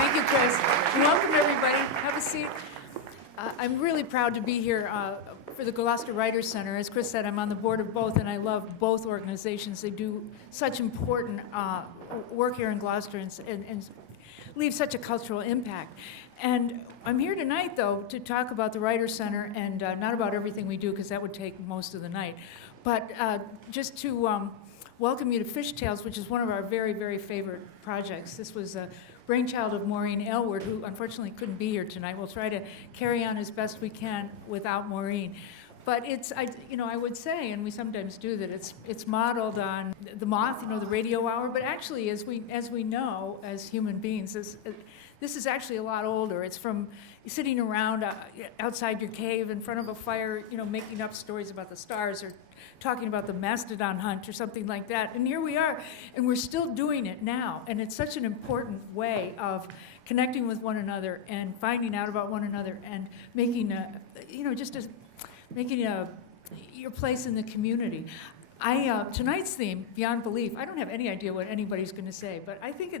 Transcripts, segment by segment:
Thank you, Chris. Welcome, everybody. Have a seat. I'm really proud to be here for the Gloucester Writers Center. As Chris said, I'm on the board of both, and I love both organizations. They do such important work here in Gloucester and leave such a cultural impact. And I'm here tonight, though, to talk about the Writers Center and not about everything we do, because that would take most of the night, but just to welcome you to Fish Tales, which is one of our very, very favorite projects. This was a brainchild of Maureen Aylward, who unfortunately couldn't be here tonight. We'll try to carry on as best we can without Maureen. But I would say, and we sometimes do, that it's modeled on the Moth, the radio hour. But actually, as we know, as human beings, this is actually a lot older. It's from sitting around outside your cave in front of a fire, making up stories about the stars or talking about the mastodon hunt or something like that. And here we are, and we're still doing it now. And it's such an important way of connecting with one another and finding out about one another and making your place in the community. Tonight's theme, Beyond Belief, I don't have any idea what anybody's going to say, but I think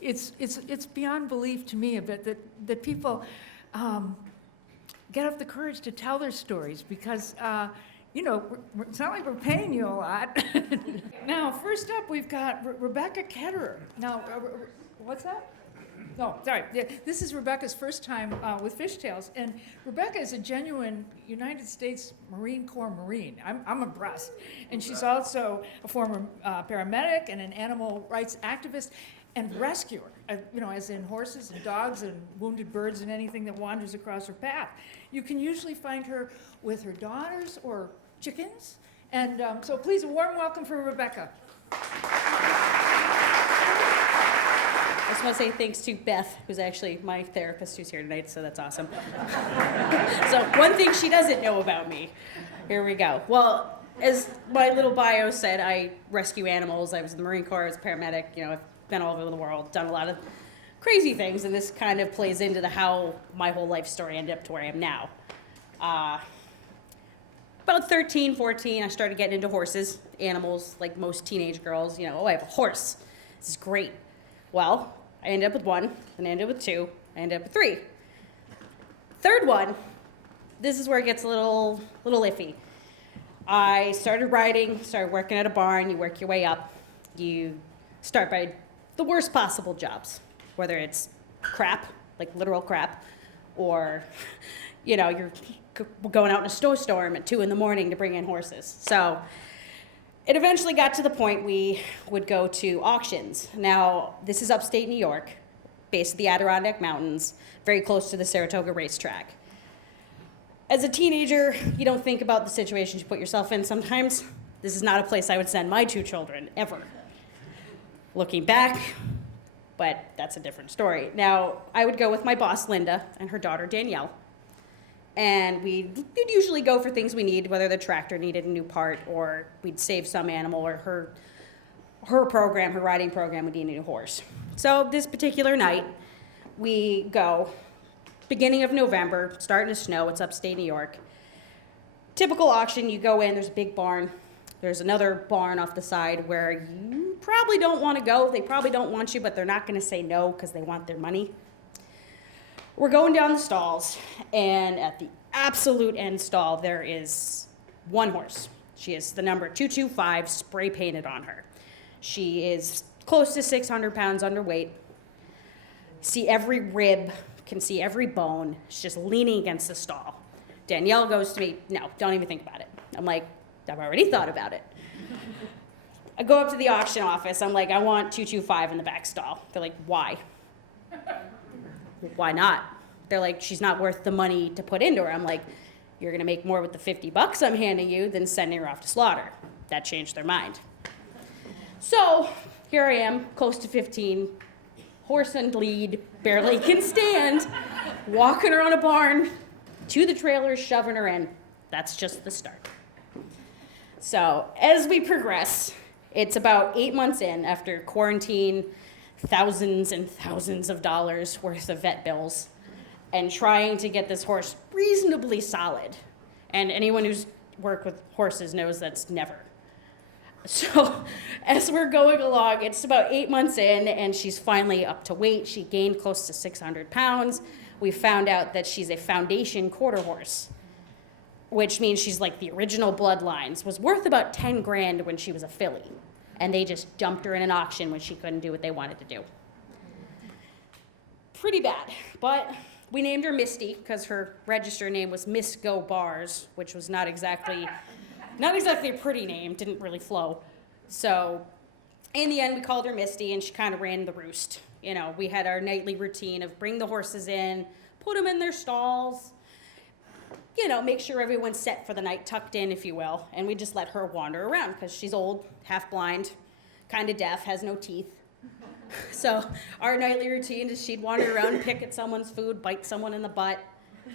it's beyond belief to me a bit that people get up the courage to tell their stories, because it's not like we're paying you a lot. Now, first up, we've got Rebecca Ketterer. Now, what's that? No, sorry. Yeah, this is Rebecca's first time with Fish Tales, and Rebecca is a genuine United States Marine Corps Marine. I'm impressed. And she's also a former paramedic and an animal rights activist and rescuer, as in horses and dogs and wounded birds and anything that wanders across her path. You can usually find her with her daughters or chickens. And so please, a warm welcome for Rebecca. I just want to say thanks to Beth, who's actually my therapist, who's here tonight, so that's awesome. So one thing she doesn't know about me. Here we go. Well, as my little bio said, I rescue animals. I was in the Marine Corps, I was a paramedic. I've been all over the world, done a lot of crazy things, and this kind of plays into how my whole life story ended up to where I am now. About 13, 14, I started getting into horses, animals, like most teenage girls. I have a horse. This is great. Well, I ended up with one, then I ended up with two, I ended up with three. Third one, this is where it gets a little iffy. I started riding, started working at a barn. You work your way up. You start by the worst possible jobs, whether it's crap, like literal crap, or, you're going out in a snowstorm at 2 a.m. to bring in horses. So it eventually got to the point we would go to auctions. Now, this is upstate New York, base of the Adirondack Mountains, very close to the Saratoga racetrack. As a teenager, you don't think about the situations you put yourself in sometimes. This is not a place I would send my 2 children, ever. Looking back, but that's a different story. Now, I would go with my boss, Linda, and her daughter, Danielle. And we'd usually go for things we need, whether the tractor needed a new part or we'd save some animal, or her riding program would need a new horse. So this particular night, we go, beginning of November, starting to snow, it's upstate New York. Typical auction, you go in, there's a big barn. There's another barn off the side where you probably don't want to go. They probably don't want you, but they're not going to say no because they want their money. We're going down the stalls, and at the absolute end stall, there is one horse. She is the number 225 spray painted on her. She is close to 600 pounds underweight. See every rib, can see every bone. She's just leaning against the stall. Danielle goes to me, no, don't even think about it. I'm like, I've already thought about it. I go up to the auction office. I'm like, I want 225 in the back stall. They're like, why? Why not? They're like, she's not worth the money to put into her. I'm like, you're going to make more with the $50 I'm handing you than sending her off to slaughter. That changed their mind. So here I am, close to 15, horse and lead, barely can stand, walking her on a barn to the trailer, shoving her in. That's just the start. So as we progress, it's about 8 months in after quarantine, thousands and thousands of dollars worth of vet bills, and trying to get this horse reasonably solid. And anyone who's worked with horses knows that's never. So as we're going along, it's about 8 months in, and she's finally up to weight. She gained close to 600 pounds. We found out that she's a foundation quarter horse, which means she's like the original bloodlines, was worth about 10 grand when she was a filly. And they just dumped her in an auction when she couldn't do what they wanted to do. Pretty bad, but we named her Misty because her register name was Miss Go Bars, which was not exactly a pretty name, didn't really flow. So in the end, we called her Misty, and she kind of ran the roost. You know, we had our nightly routine of bring the horses in, put them in their stalls, you know, make sure everyone's set for the night, tucked in, if you will, and we just let her wander around because she's old, half blind, kind of deaf, has no teeth. So our nightly routine is she'd wander around, pick at someone's food, bite someone in the butt,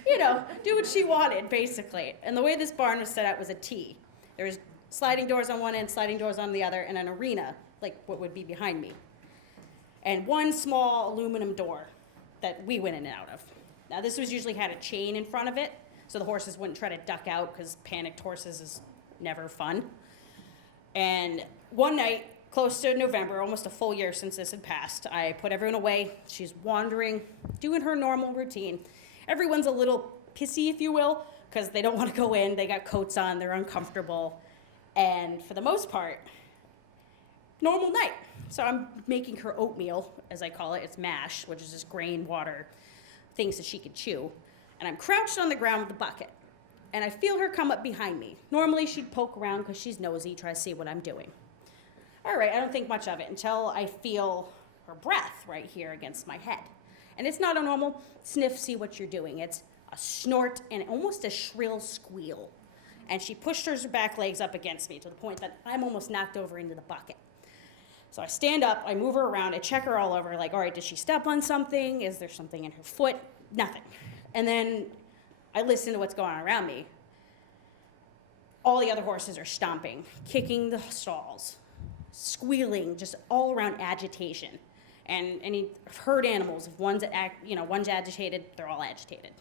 you know, do what she wanted, basically. And the way this barn was set up was a T. There was sliding doors on one end, sliding doors on the other, and an arena, like what would be behind me. And one small aluminum door that we went in and out of. Now this was usually had a chain in front of it, so the horses wouldn't try to duck out because panicked horses is never fun. And one night, close to November, almost a full year since this had passed, I put everyone away. She's wandering, doing her normal routine. Everyone's a little pissy, if you will, because they don't want to go in. They got coats on, they're uncomfortable. And for the most part, normal night. So I'm making her oatmeal, as I call it. It's mash, which is just grain, water, things that she could chew. And I'm crouched on the ground with the bucket. And I feel her come up behind me. Normally she'd poke around because she's nosy, try to see what I'm doing. All right, I don't think much of it until I feel her breath right here against my head. And it's not a normal sniff, see what you're doing. It's a snort and almost a shrill squeal. And she pushed her back legs up against me to the point that I'm almost knocked over into the bucket. So I stand up, I move her around, I check her all over, like, all right, did she step on something? Is there something in her foot? Nothing. And then I listen to what's going on around me. All the other horses are stomping, kicking the stalls, squealing, just all around agitation. And any herd animals, if one's agitated, they're all agitated.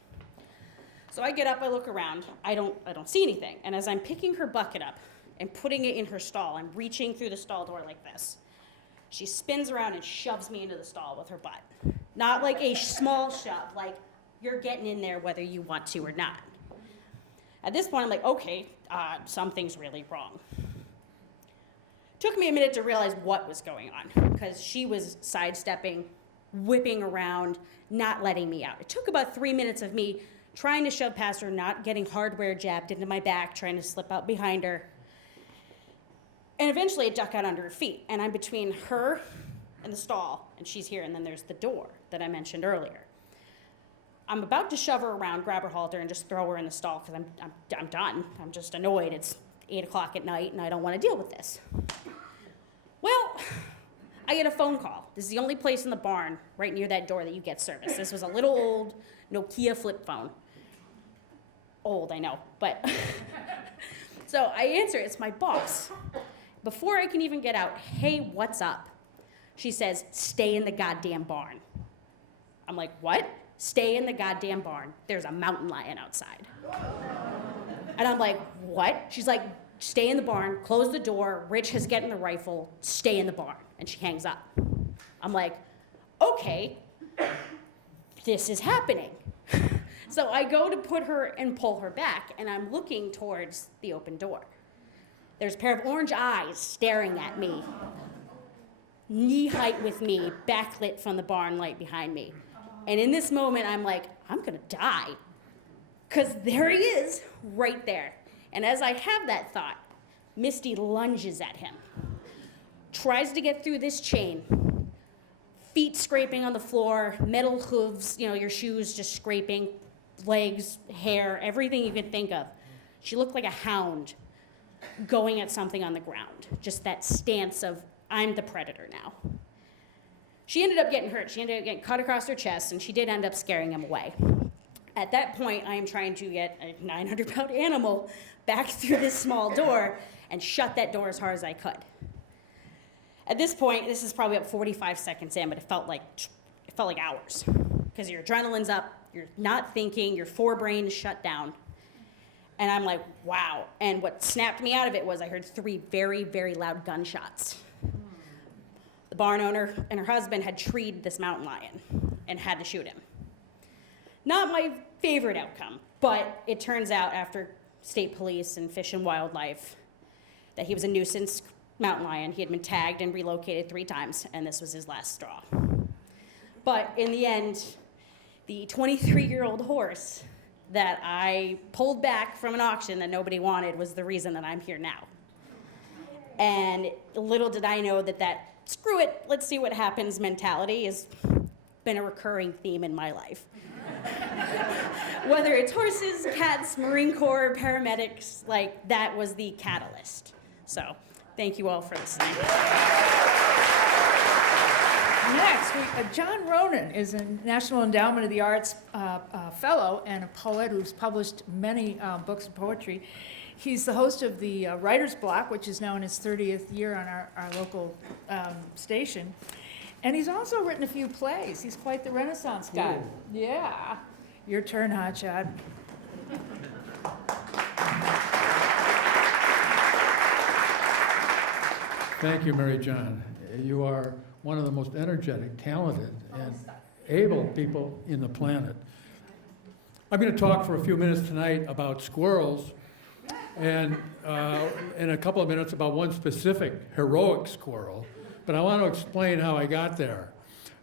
So I get up, I look around, I don't see anything. And as I'm picking her bucket up and putting it in her stall, I'm reaching through the stall door like this. She spins around and shoves me into the stall with her butt. Not like a small shove, like you're getting in there whether you want to or not. At this point, I'm like, okay, something's really wrong. Took me a minute to realize what was going on, because she was sidestepping, whipping around, not letting me out. It took about 3 minutes of me trying to shove past her, not getting hardware jabbed into my back, trying to slip out behind her. And eventually it ducked out under her feet, and I'm between her and the stall, and she's here, and then there's the door that I mentioned earlier. I'm about to shove her around, grab her halter, and just throw her in the stall, because I'm done. I'm just annoyed. It's 8 o'clock at night, and I don't want to deal with this. Well, I get a phone call. This is the only place in the barn right near that door that you get service. This was a little old Nokia flip phone. Old, I know, but... So I answer, it's my boss. Before I can even get out, hey, what's up? She says, stay in the goddamn barn. I'm like, what? Stay in the goddamn barn. There's a mountain lion outside. And I'm like, what? She's like, stay in the barn, close the door, Rich has gotten the rifle, stay in the barn. And she hangs up. I'm like, okay, this is happening. So I go to put her and pull her back, and I'm looking towards the open door. There's a pair of orange eyes staring at me, knee height with me, backlit from the barn light behind me. And in this moment, I'm like, I'm gonna die. Because there he is, right there. And as I have that thought, Misty lunges at him, tries to get through this chain, feet scraping on the floor, metal hooves, your shoes just scraping, legs, hair, everything you could think of. She looked like a hound going at something on the ground. Just that stance of, I'm the predator now. She ended up getting hurt. She ended up getting cut across her chest, and she did end up scaring him away. At that point, I am trying to get a 900-pound animal back through this small door and shut that door as hard as I could. At this point, this is probably up 45 seconds in, but it felt like hours, because your adrenaline's up, you're not thinking, your forebrain is shut down. And I'm like, wow. And what snapped me out of it was I heard 3 very, very loud gunshots. The barn owner and her husband had treed this mountain lion and had to shoot him. Not my favorite outcome, but it turns out after state police and Fish and Wildlife that he was a nuisance mountain lion. He had been tagged and relocated 3 times, and this was his last straw. But in the end, the 23-year-old horse that I pulled back from an auction that nobody wanted was the reason that I'm here now. And little did I know that screw it, let's see what happens mentality has been a recurring theme in my life. Whether it's horses, cats, Marine Corps, paramedics, like that was the catalyst. So thank you all for listening. Next, John Ronan is a National Endowment of the Arts fellow and a poet who's published many books of poetry. He's the host of the Writer's Block, which is now in his 30th year on our local station. And he's also written a few plays. He's quite the Renaissance guy. Ooh. Yeah. Your turn, Hotshot. Thank you, Mary John. You are one of the most energetic, talented, and able people in the planet. I'm going to talk for a few minutes tonight about squirrels, and in a couple of minutes about one specific heroic squirrel. But I want to explain how I got there.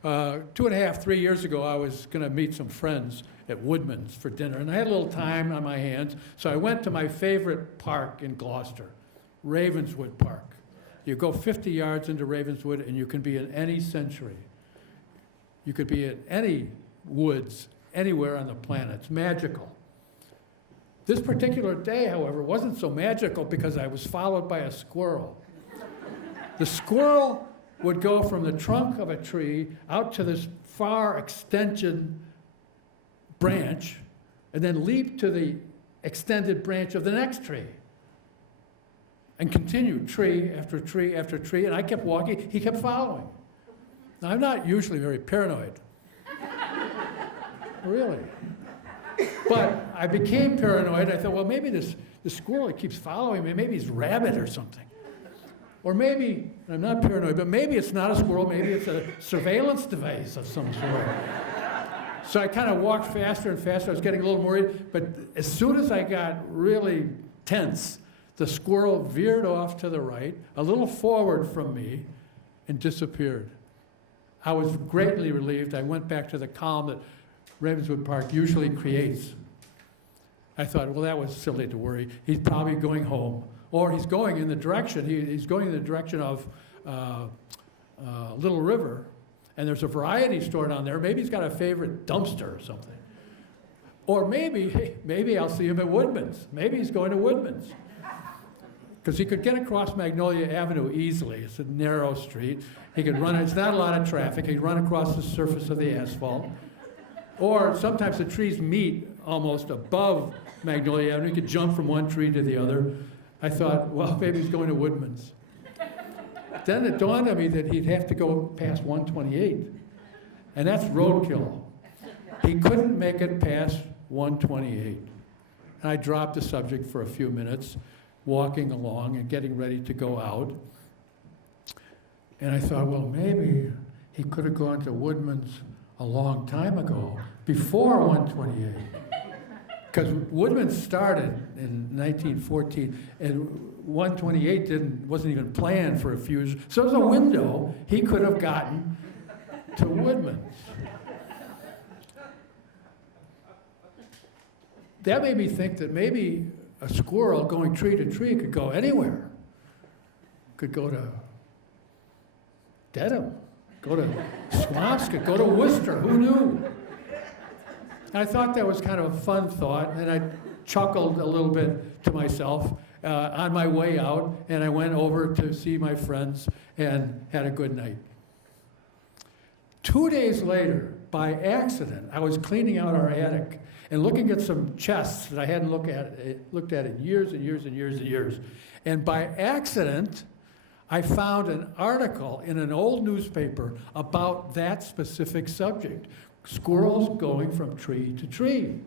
2.5, 3 years ago, I was going to meet some friends at Woodman's for dinner, and I had a little time on my hands, so I went to my favorite park in Gloucester, Ravenswood Park. You go 50 yards into Ravenswood, and you can be in any century. You could be in any woods, anywhere on the planet. It's magical. This particular day, however, wasn't so magical because I was followed by a squirrel. The squirrel would go from the trunk of a tree out to this far extension branch and then leap to the extended branch of the next tree and continue tree after tree after tree. And I kept walking, he kept following. Now, I'm not usually very paranoid. Really. But I became paranoid. I thought, well, maybe this squirrel, he keeps following me. Maybe he's a rabbit or something. Or maybe, I'm not paranoid, but maybe it's not a squirrel. Maybe it's a surveillance device of some sort. So I kind of walked faster and faster. I was getting a little worried. But as soon as I got really tense, the squirrel veered off to the right, a little forward from me, and disappeared. I was greatly relieved. I went back to the calm that Ravenswood Park usually creates. I thought, well, that was silly to worry. He's probably going home. Or he's going in the direction, he's going in the direction of Little River, and there's a variety store down there. Maybe he's got a favorite dumpster or something. Or maybe I'll see him at Woodman's. Maybe he's going to Woodman's. Because he could get across Magnolia Avenue easily. It's a narrow street. He could run, it's not a lot of traffic. He could run across the surface of the asphalt. Or sometimes the trees meet almost above Magnolia Avenue. He could jump from one tree to the other. I thought, well, maybe he's going to Woodman's. Then it dawned on me that he'd have to go past 128. And that's roadkill. He couldn't make it past 128. And I dropped the subject for a few minutes, walking along and getting ready to go out. And I thought, well, maybe he could have gone to Woodman's a long time ago, before 128. Because Woodman's started in 1914, and 128 wasn't even planned for a few years. So there's a window he could have gotten to Woodman's. That made me think that maybe a squirrel going tree to tree could go anywhere. Could go to Dedham, go to Swampscott, go to Worcester, who knew? And I thought that was kind of a fun thought, and I chuckled a little bit to myself on my way out, and I went over to see my friends and had a good night. 2 days later, by accident, I was cleaning out our attic and looking at some chests that I hadn't looked at in years and years and years and years. And by accident, I found an article in an old newspaper about that specific subject, squirrels going from tree to tree.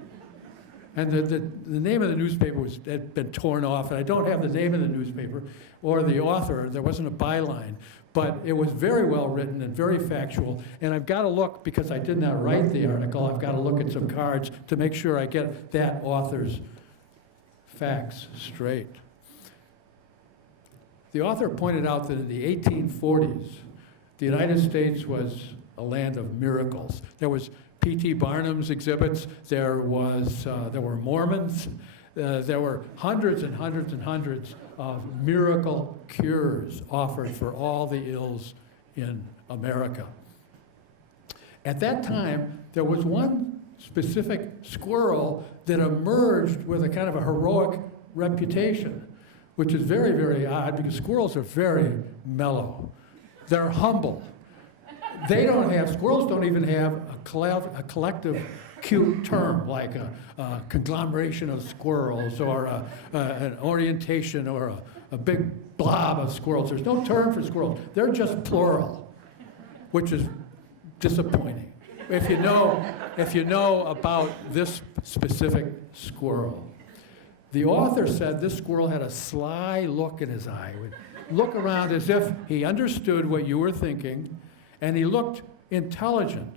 And the name of the newspaper had been torn off, and I don't have the name of the newspaper or the author. There wasn't a byline. But it was very well written and very factual. And I've got to look, because I did not write the article, I've got to look at some cards to make sure I get that author's facts straight. The author pointed out that in the 1840s, the United States was a land of miracles. There was P.T. Barnum's exhibits, there were Mormons, there were hundreds and hundreds and hundreds of miracle cures offered for all the ills in America. At that time, there was one specific squirrel that emerged with a kind of a heroic reputation, which is very, very odd because squirrels are very mellow. They're humble. Squirrels don't even have a collective cute term like a conglomeration of squirrels or an orientation or a big blob of squirrels. There's no term for squirrels. They're just plural, which is disappointing if you know about this specific squirrel. The author said this squirrel had a sly look in his eye. He would look around as if he understood what you were thinking, and he looked intelligent,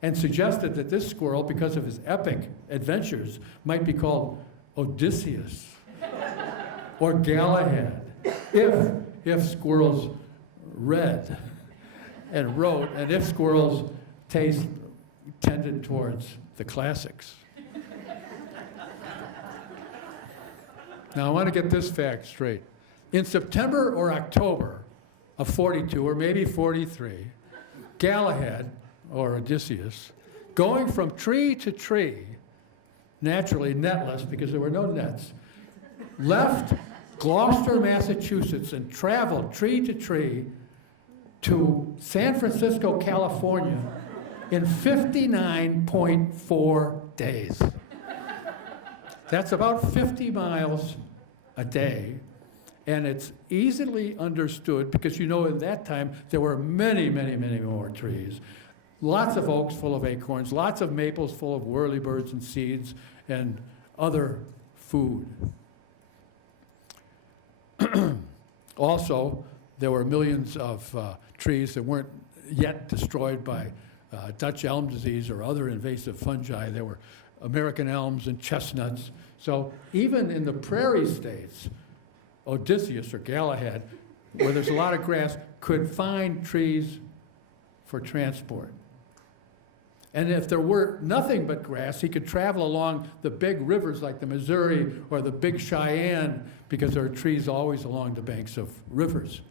and suggested that this squirrel, because of his epic adventures, might be called Odysseus or Galahad, if squirrels read and wrote, and if squirrels' taste tended towards the classics. Now, I want to get this fact straight. In September or October of 42, or maybe 43, Galahad, or Odysseus, going from tree to tree, naturally netless because there were no nets, left Gloucester, Massachusetts, and traveled tree to tree to San Francisco, California in 59.4 days. That's about 50 miles a day. And it's easily understood because in that time there were many, many, many more trees. Lots of oaks full of acorns, lots of maples full of whirlybirds and seeds and other food. Also, there were millions of trees that weren't yet destroyed by Dutch elm disease or other invasive fungi. There were American elms and chestnuts. So even in the prairie states, Odysseus or Galahad, where there's a lot of grass, could find trees for transport. And if there were nothing but grass, he could travel along the big rivers like the Missouri or the Big Cheyenne, because there are trees always along the banks of rivers.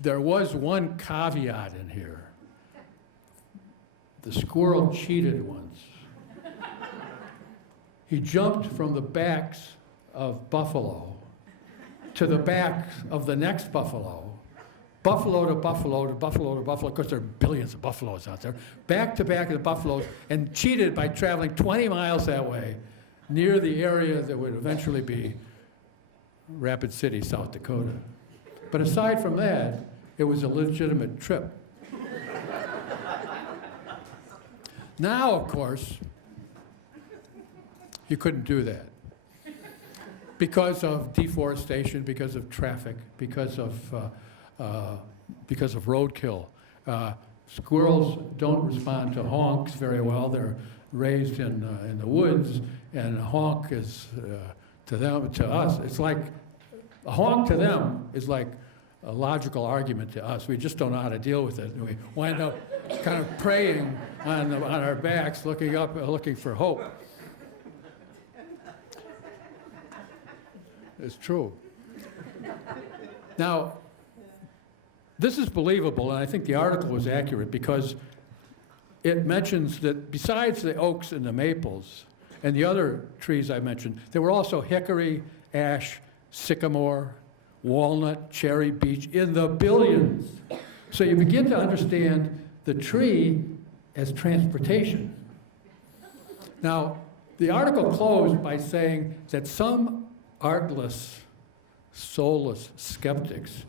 There was one caveat in here. The squirrel cheated once. He jumped from the backs of buffalo to the back of the next buffalo, buffalo to buffalo to buffalo to buffalo, because there are billions of buffaloes out there, back to back of the buffaloes, and cheated by traveling 20 miles that way near the area that would eventually be Rapid City, South Dakota. But aside from that, it was a legitimate trip. Now, of course, you couldn't do that because of deforestation, because of traffic, because of roadkill. Squirrels don't respond to honks very well. They're raised in the woods, and a honk is to us, it's like a honk to them is like a logical argument to us. We just don't know how to deal with it. And we wind up kind of praying on our backs, looking up, looking for hope. It's true. Now, this is believable, and I think the article was accurate because it mentions that besides the oaks and the maples and the other trees I mentioned, there were also hickory, ash, sycamore, walnut, cherry, beech in the billions. So you begin to understand the tree as transportation. Now, the article closed by saying that some artless, soulless skeptics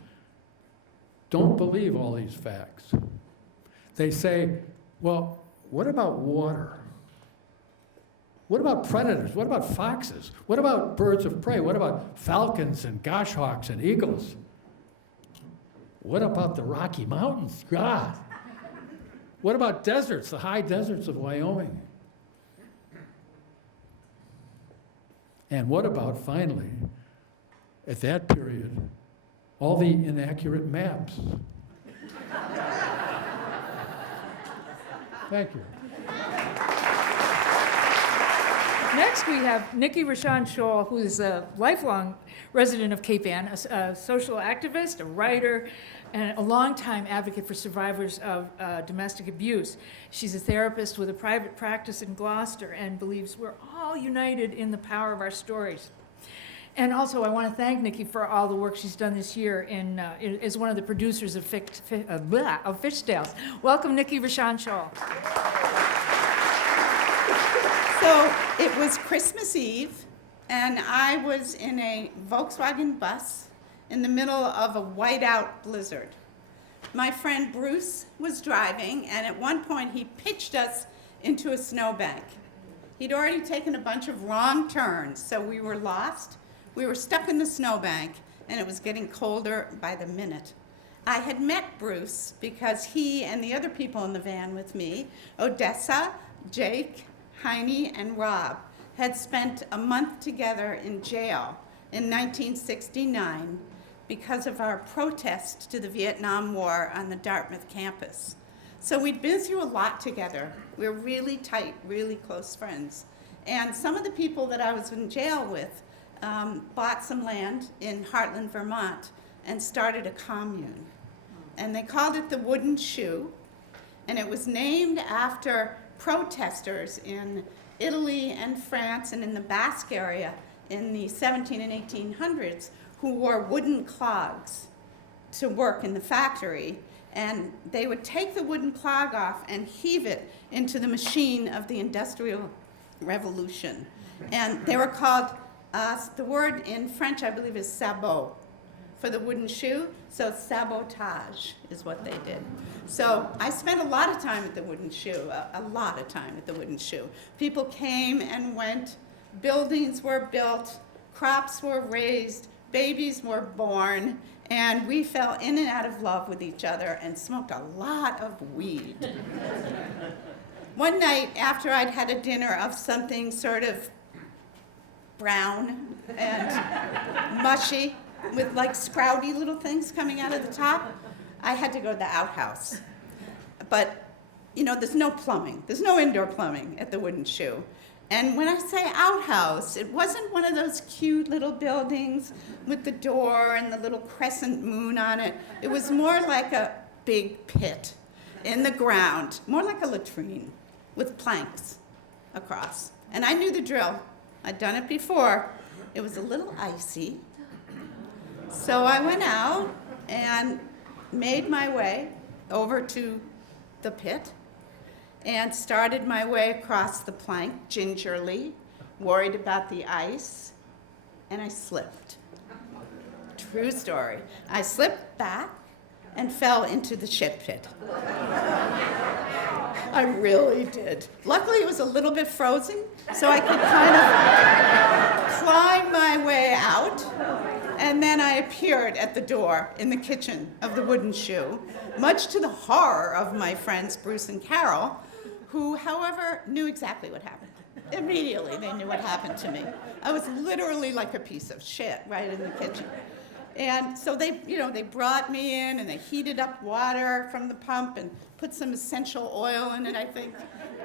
don't believe all these facts. They say, well, what about water? What about predators? What about foxes? What about birds of prey? What about falcons and goshawks and eagles? What about the Rocky Mountains? God. What about deserts, the high deserts of Wyoming? And what about, finally, at that period, all the inaccurate maps? Thank you. Next, we have Nikki Rashawn Shaw, who is a lifelong resident of Cape Ann, a social activist, a writer, and a longtime advocate for survivors of domestic abuse. She's a therapist with a private practice in Gloucester and believes we're all united in the power of our stories. And also, I want to thank Nikki for all the work she's done this year as one of the producers of Fishtails. Welcome, Nikki Rashawn Shaw. So it was Christmas Eve, and I was in a Volkswagen bus in the middle of a whiteout blizzard. My friend Bruce was driving, and at one point he pitched us into a snowbank. He'd already taken a bunch of wrong turns, so we were lost. We were stuck in the snowbank, and it was getting colder by the minute. I had met Bruce because he and the other people in the van with me, Odessa, Jake, Heine, and Rob, had spent a month together in jail in 1969 because of our protest to the Vietnam War on the Dartmouth campus. So we'd been through a lot together. We were really tight, really close friends. And some of the people that I was in jail with bought some land in Heartland, Vermont, and started a commune. And they called it the Wooden Shoe, and it was named after protesters in Italy and France and in the Basque area in the 17 and 1800s who wore wooden clogs to work in the factory, and they would take the wooden clog off and heave it into the machine of the Industrial Revolution. And they were called, the word in French I believe is sabot for the wooden shoe, so sabotage is what they did. So I spent a lot of time at the Wooden Shoe, a lot of time at the Wooden Shoe. People came and went, buildings were built, crops were raised, babies were born, and we fell in and out of love with each other and smoked a lot of weed. One night after I'd had a dinner of something sort of brown and mushy, with like sprouty little things coming out of the top, I had to go to the outhouse. But, you know, there's no plumbing. There's no indoor plumbing at the Wooden Shoe. And when I say outhouse, it wasn't one of those cute little buildings with the door and the little crescent moon on it. It was more like a big pit in the ground, more like a latrine with planks across. And I knew the drill. I'd done it before. It was a little icy. So I went out and made my way over to the pit and started my way across the plank gingerly, worried about the ice, and I slipped. True story. I slipped back and fell into the shit pit. I really did. Luckily, it was a little bit frozen, so I could kind of climb my way out. And then I appeared at the door in the kitchen of the Wooden Shoe, much to the horror of my friends Bruce and Carol, who, however, knew exactly what happened. Immediately, they knew what happened to me. I was literally like a piece of shit right in the kitchen. And so they brought me in and they heated up water from the pump and put some essential oil in it, I think,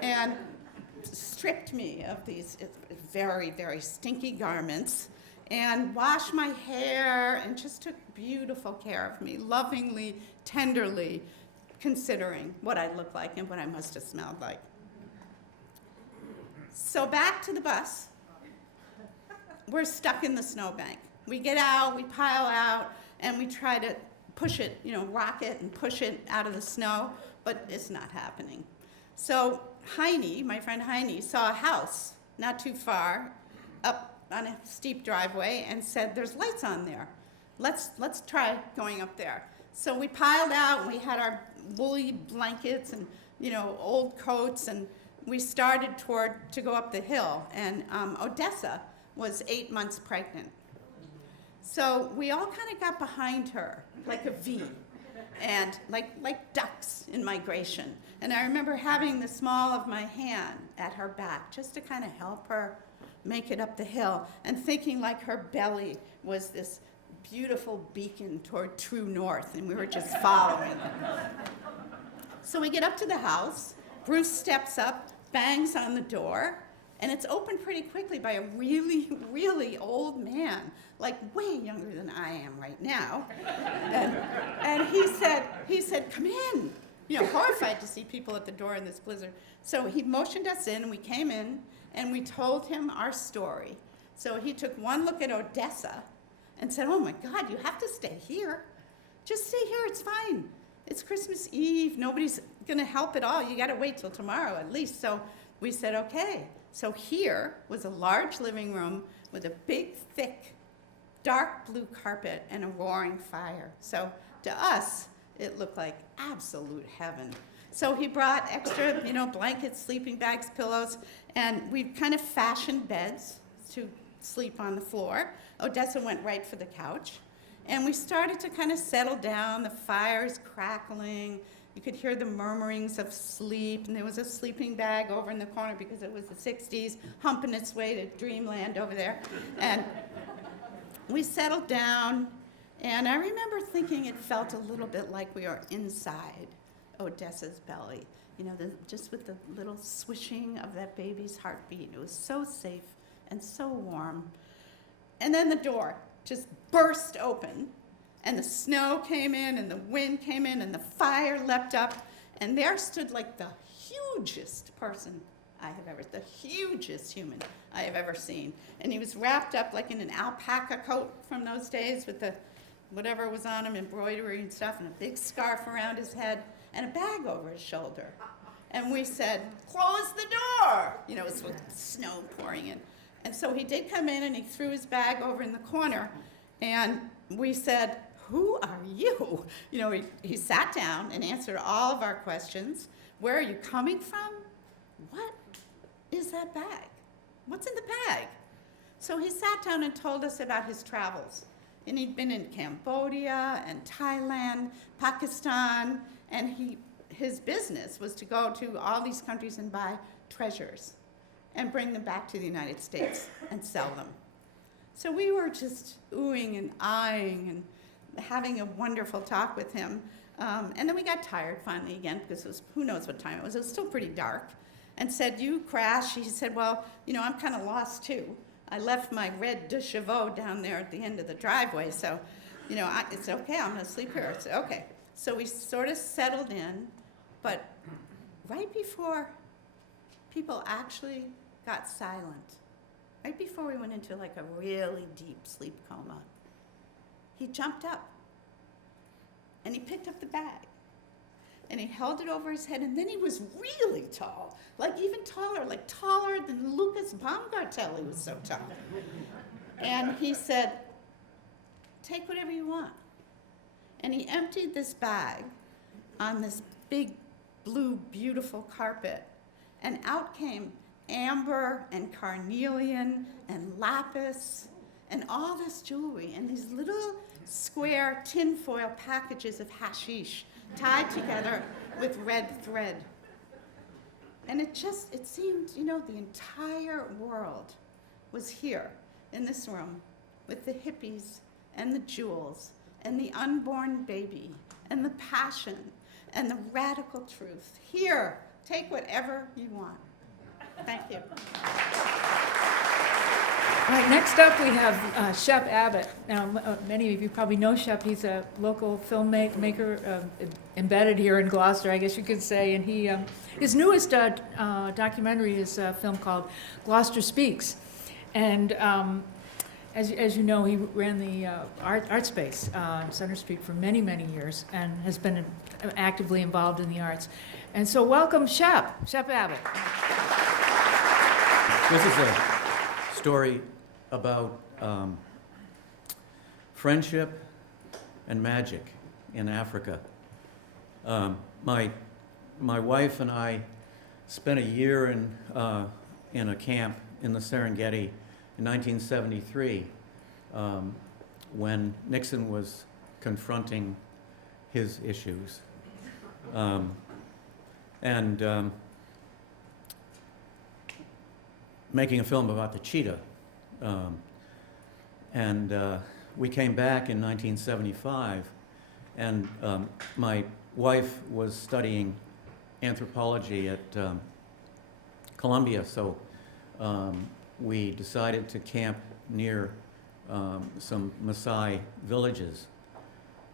and stripped me of these very, very stinky garments and washed my hair and just took beautiful care of me, lovingly, tenderly, considering what I looked like and what I must have smelled like. So back to the bus. We're stuck in the snowbank. We get out, we pile out, and we try to push it, rock it and push it out of the snow, but it's not happening. So Heine, my friend Heine, saw a house not too far up on a steep driveway and said, there's lights on there. Let's try going up there. So we piled out and we had our woolly blankets and, old coats and we started to go up the hill, and Odessa was 8 months pregnant. So we all kind of got behind her, like a V, and like ducks in migration. And I remember having the small of my hand at her back, just to kind of help her make it up the hill, and thinking like her belly was this beautiful beacon toward true north, and we were just following. So we get up to the house, Bruce steps up, bangs on the door, and it's opened pretty quickly by a really, really old man, like way younger than I am right now. And he said, come in, horrified to see people at the door in this blizzard. So he motioned us in, and we came in, and we told him our story. So he took one look at Odessa and said, oh my God, you have to stay here. Just stay here, it's fine. It's Christmas Eve, nobody's gonna help at all. You gotta wait till tomorrow at least. So we said, okay. So here was a large living room with a big, thick, dark blue carpet and a roaring fire. So to us, it looked like absolute heaven. So he brought extra, blankets, sleeping bags, pillows, and we kind of fashioned beds to sleep on the floor. Odessa went right for the couch. And we started to kind of settle down. The fire's crackling. You could hear the murmurings of sleep. And there was a sleeping bag over in the corner because it was the 60s, humping its way to dreamland over there. And we settled down. And I remember thinking it felt a little bit like we were inside Odessa's belly. Just with the little swishing of that baby's heartbeat. It was so safe and so warm. And then the door just burst open, and the snow came in, and the wind came in, and the fire leapt up, and there stood like the hugest person the hugest human I have ever seen. And he was wrapped up like in an alpaca coat from those days with the whatever was on him, embroidery and stuff, and a big scarf around his head, and a bag over his shoulder. And we said, close the door! It was with snow pouring in. And so he did come in, and he threw his bag over in the corner, and we said, who are you? He sat down and answered all of our questions. Where are you coming from? What is that bag? What's in the bag? So he sat down and told us about his travels. And he'd been in Cambodia and Thailand, Pakistan, and his business was to go to all these countries and buy treasures and bring them back to the United States and sell them. So we were just oohing and eyeing and having a wonderful talk with him. And then we got tired finally again, because it was, who knows what time it was still pretty dark, and said, you crashed. He said, well, I'm kind of lost too. I left my red de chevaux down there at the end of the driveway, so, it's okay, I'm gonna sleep here. It's okay. So we sort of settled in, but right before people actually got silent, right before we went into like a really deep sleep coma, he jumped up and he picked up the bag and he held it over his head, and then he was really tall, like even taller, like taller than Lucas Baumgartel. He was so tall. And he said, take whatever you want. And he emptied this bag on this big blue beautiful carpet, and out came amber and carnelian and lapis and all this jewelry and these little square tinfoil packages of hashish tied together with red thread. And it seemed, the entire world was here in this room with the hippies and the jewels and the unborn baby and the passion and the radical truth. Here, take whatever you want. Thank you. All right, next up we have Shep Abbott. Now, many of you probably know Shep. He's a local filmmaker embedded here in Gloucester, I guess you could say. And his newest documentary is a film called Gloucester Speaks. And as you know, he ran the art space on Center Street for many, many years and has been actively involved in the arts. And so welcome, Shep Abbott. This is a story about friendship and magic in Africa. My wife and I spent a year in a camp in the Serengeti in 1973 when Nixon was confronting his issues. And making a film about the cheetah. We came back in 1975, and my wife was studying anthropology at Columbia, so we decided to camp near some Maasai villages,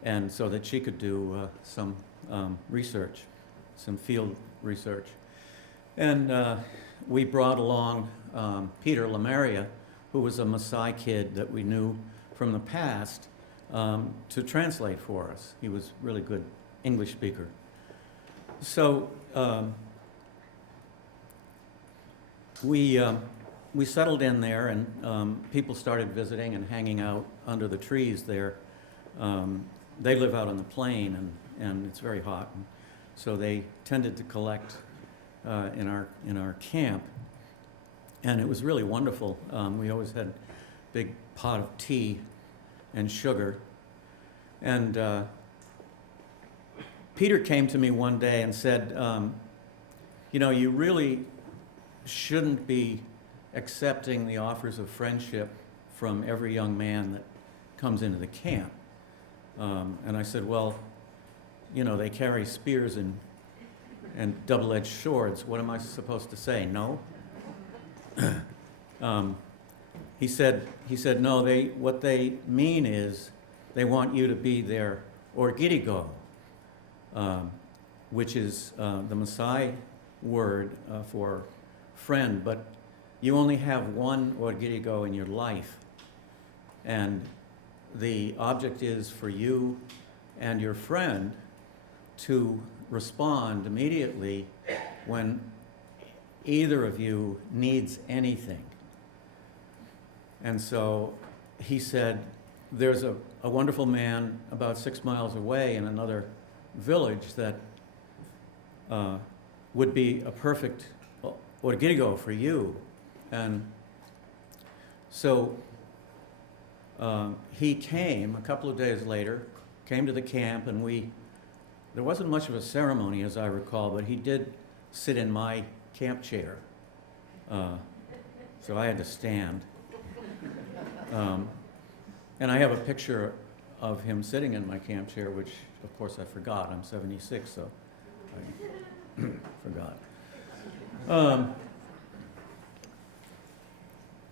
and so that she could do some research, some field research. And we brought along Peter Lamaria, who was a Maasai kid that we knew from the past, to translate for us. He was a really good English speaker. So we settled in there, and people started visiting and hanging out under the trees there. They live out on the plain, and it's very hot, and so they tended to collect in our camp, and it was really wonderful. We always had a big pot of tea and sugar, and Peter came to me one day and said, you know, you really shouldn't be accepting the offers of friendship from every young man that comes into the camp. And I said, well, you know, they carry spears and double-edged swords. What am I supposed to say? No? He said, no, what they mean is they want you to be their orgirigo, which is the Maasai word for friend, but you only have one orgirigo in your life. And the object is for you and your friend to respond immediately when either of you needs anything. And so he said, there's a wonderful man about 6 miles away in another village that would be a perfect orgirigo for you. And so he came a couple of days later, came to the camp, and there wasn't much of a ceremony, as I recall, but he did sit in my camp chair. So I had to stand. And I have a picture of him sitting in my camp chair, which, of course, I forgot. I'm 76, so I forgot.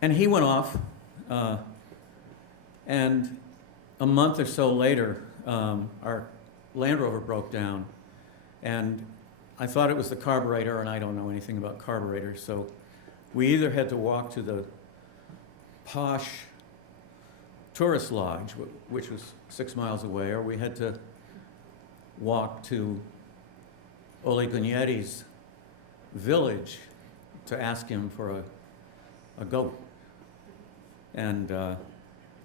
And he went off, and a month or so later, our Land Rover broke down, and I thought it was the carburetor, and I don't know anything about carburetors, so we either had to walk to the posh tourist lodge, which was 6 miles away, or we had to walk to Ole Gunyeri's village to ask him for a goat. And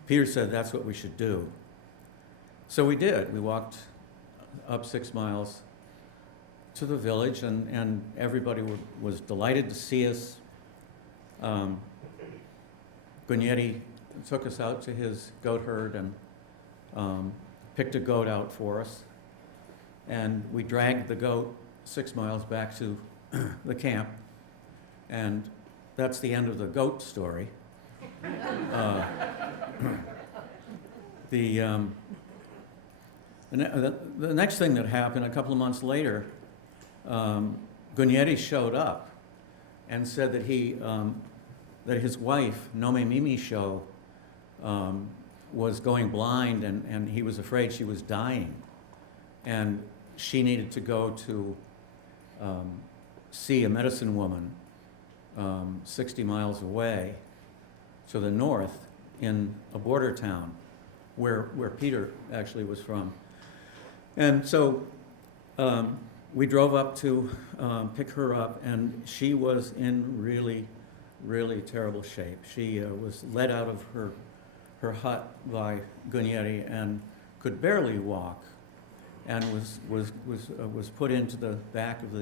Peter said that's what we should do. So we did. We walked up 6 miles to the village, and everybody was delighted to see us. Gunyeri took us out to his goat herd and picked a goat out for us. And we dragged the goat 6 miles back to the camp. And that's the end of the goat story. The next thing that happened a couple of months later, Gunyeri showed up and said that that his wife, Nome Mimi Show, was going blind, and he was afraid she was dying. And she needed to go to see a medicine woman 60 miles away to the north in a border town where Peter actually was from. And so we drove up to pick her up, and she was in really, really terrible shape. She was led out of her hut by Gunyeri and could barely walk, and was put into the back of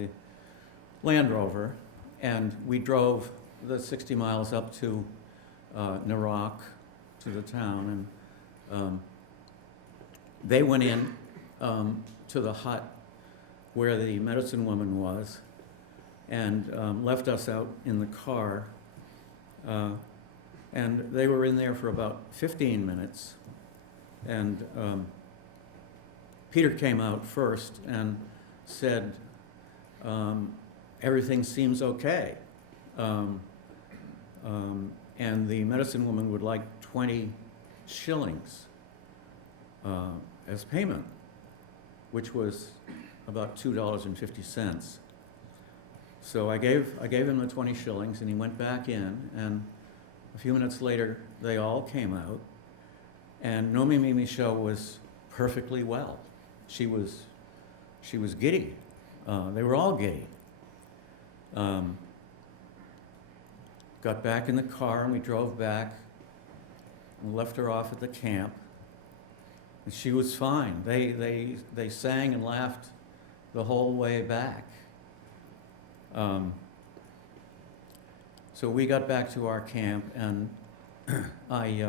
Land Rover, and we drove the 60 miles up to Narok, to the town, and they went in to the hut where the medicine woman was, and left us out in the car. And they were in there for about 15 minutes. And Peter came out first and said, everything seems okay. And the medicine woman would like 20 shillings as payment, which was about $2.50. So I gave him the 20 shillings, and he went back in, and a few minutes later, they all came out, and Nomi Mimi Show was perfectly well. She was giddy. They were all giddy. Got back in the car, and we drove back and left her off at the camp. And she was fine. They sang and laughed the whole way back. So we got back to our camp, and I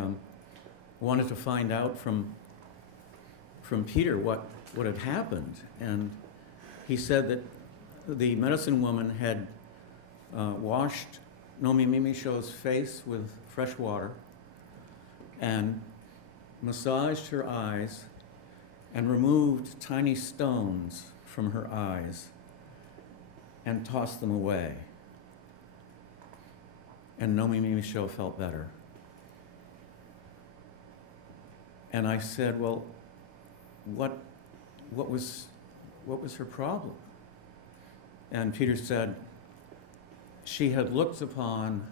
wanted to find out from Peter what had happened. And he said that the medicine woman had washed Nomi Mimi Show's face with fresh water and massaged her eyes and removed tiny stones from her eyes and tossed them away. And Nomi Mimi Show felt better. And I said, well, what was her problem? And Peter said, she had looked upon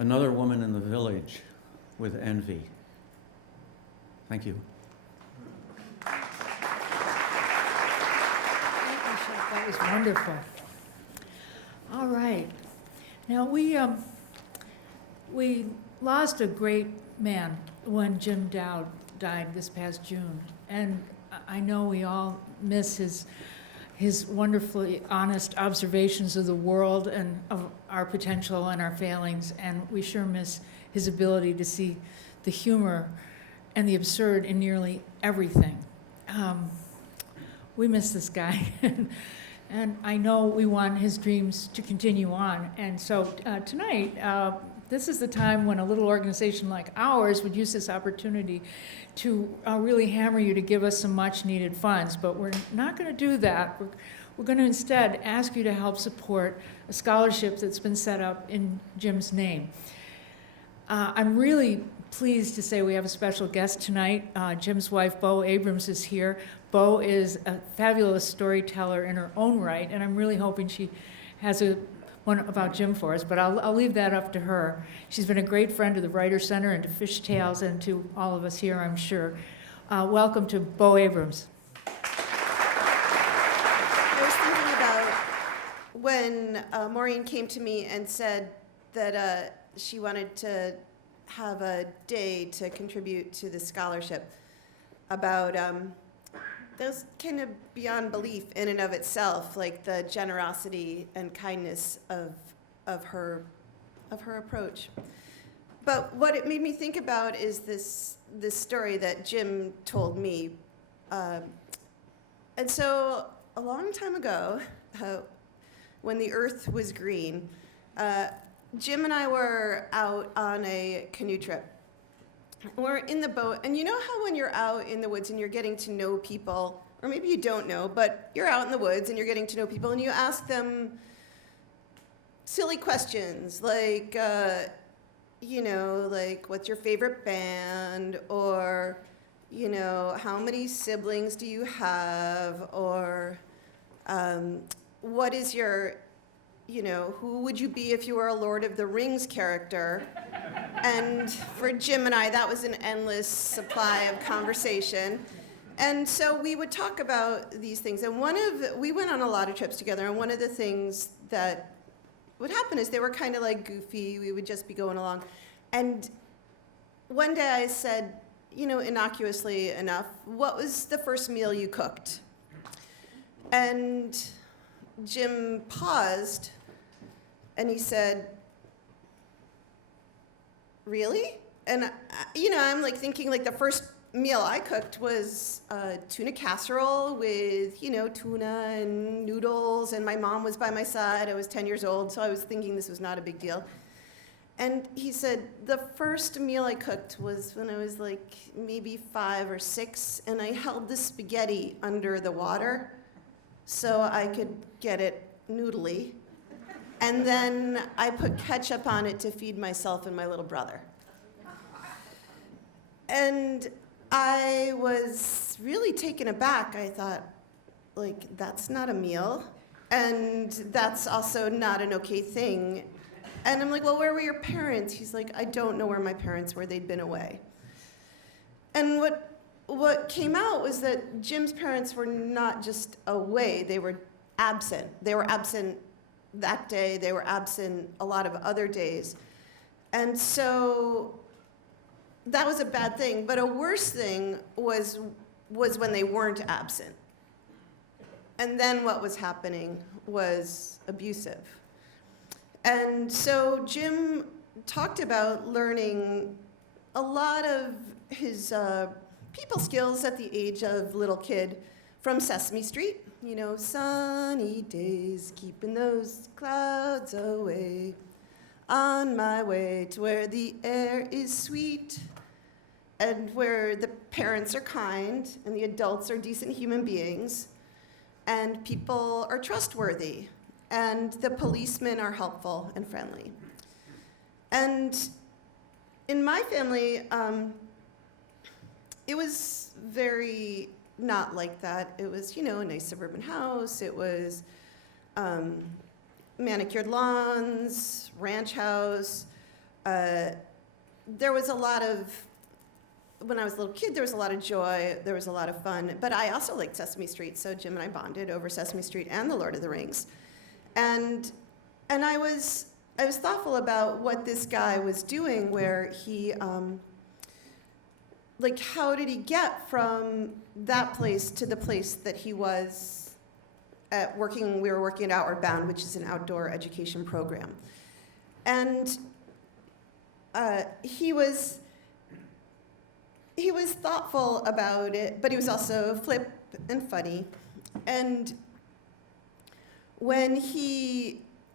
another woman in the village with envy. Thank you. That was wonderful. All right. Now, we lost a great man when Jim Dowd died this past June. And I know we all miss his wonderfully honest observations of the world and of our potential and our failings. And we sure miss his ability to see the humor and the absurd in nearly everything. We miss this guy. And I know we want his dreams to continue on. And so tonight, this is the time when a little organization like ours would use this opportunity to really hammer you to give us some much needed funds. But we're not going to do that. We're going to instead ask you to help support a scholarship that's been set up in Jim's name. I'm really pleased to say we have a special guest tonight. Jim's wife, Bo Abrams, is here. Bo is a fabulous storyteller in her own right, and I'm really hoping she has one about Jim for us, but I'll leave that up to her. She's been a great friend to the Writers' Center and to Fish Tales and to all of us here, I'm sure. Welcome to Bo Abrams. I was thinking about when Maureen came to me and said that she wanted to have a day to contribute to the scholarship, about those kind of beyond belief in and of itself, like the generosity and kindness of her approach. But what it made me think about is this story that Jim told me. And so a long time ago, when the earth was green, Jim and I were out on a canoe trip. We're in the boat, and you know how when you're out in the woods and you're getting to know people, or maybe you don't know, but you're out in the woods and you're getting to know people, and you ask them silly questions like, like, what's your favorite band? Or, how many siblings do you have? Or, what is your, who would you be if you were a Lord of the Rings character? And for Jim and I, that was an endless supply of conversation. And so we would talk about these things. And we went on a lot of trips together, and one of the things that would happen is they were kind of like goofy. We would just be going along. And one day I said, innocuously enough, what was the first meal you cooked? And Jim paused and he said, really? And, I'm like thinking like the first meal I cooked was tuna casserole with, tuna and noodles, and my mom was by my side. I was 10 years old, so I was thinking this was not a big deal. And he said, the first meal I cooked was when I was like maybe 5 or 6, and I held the spaghetti under the water so I could get it noodly. And then I put ketchup on it to feed myself and my little brother. And I was really taken aback. I thought, like, that's not a meal, and that's also not an okay thing. And I'm like, well, where were your parents? He's like, I don't know where my parents were. They'd been away. And what came out was that Jim's parents were not just away, they were absent. They were absent that day, they were absent a lot of other days. And so that was a bad thing, but a worse thing was when they weren't absent. And then what was happening was abusive. And so Jim talked about learning a lot of his people skills at the age of little kid from Sesame Street. Sunny days, keeping those clouds away, on my way to where the air is sweet, and where the parents are kind, and the adults are decent human beings, and people are trustworthy, and the policemen are helpful and friendly. And in my family, it was very not like that. It was, a nice suburban house. It was manicured lawns, ranch house. There was a lot of, when I was a little kid, there was a lot of joy. There was a lot of fun. But I also liked Sesame Street, so Jim and I bonded over Sesame Street and The Lord of the Rings. And I was thoughtful about what this guy was doing, where he, how did he get from that place to the place that he was at working? We were working at Outward Bound, which is an outdoor education program. And he was thoughtful about it, but he was also flip and funny. And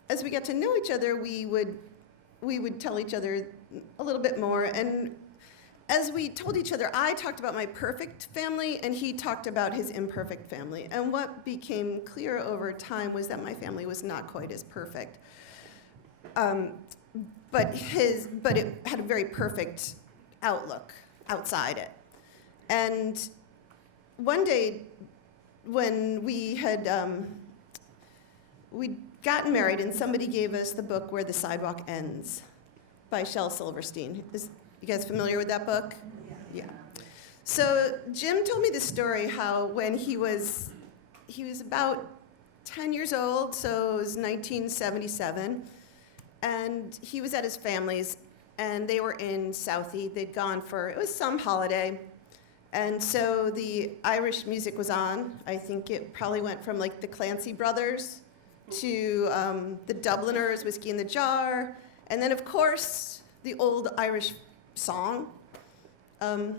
as we got to know each other, we would tell each other a little bit more. And as we told each other, I talked about my perfect family, and he talked about his imperfect family. And what became clear over time was that my family was not quite as perfect. But it had a very perfect outlook outside it. And one day, when we'd gotten married, and somebody gave us the book Where the Sidewalk Ends by Shel Silverstein. You guys familiar with that book? Yeah. So Jim told me the story how when he was about 10 years old, so it was 1977, and he was at his family's, and they were in Southie. They'd gone it was some holiday, and so the Irish music was on. I think it probably went from like the Clancy Brothers to the Dubliners, Whiskey in the Jar, and then of course the old Irish song, the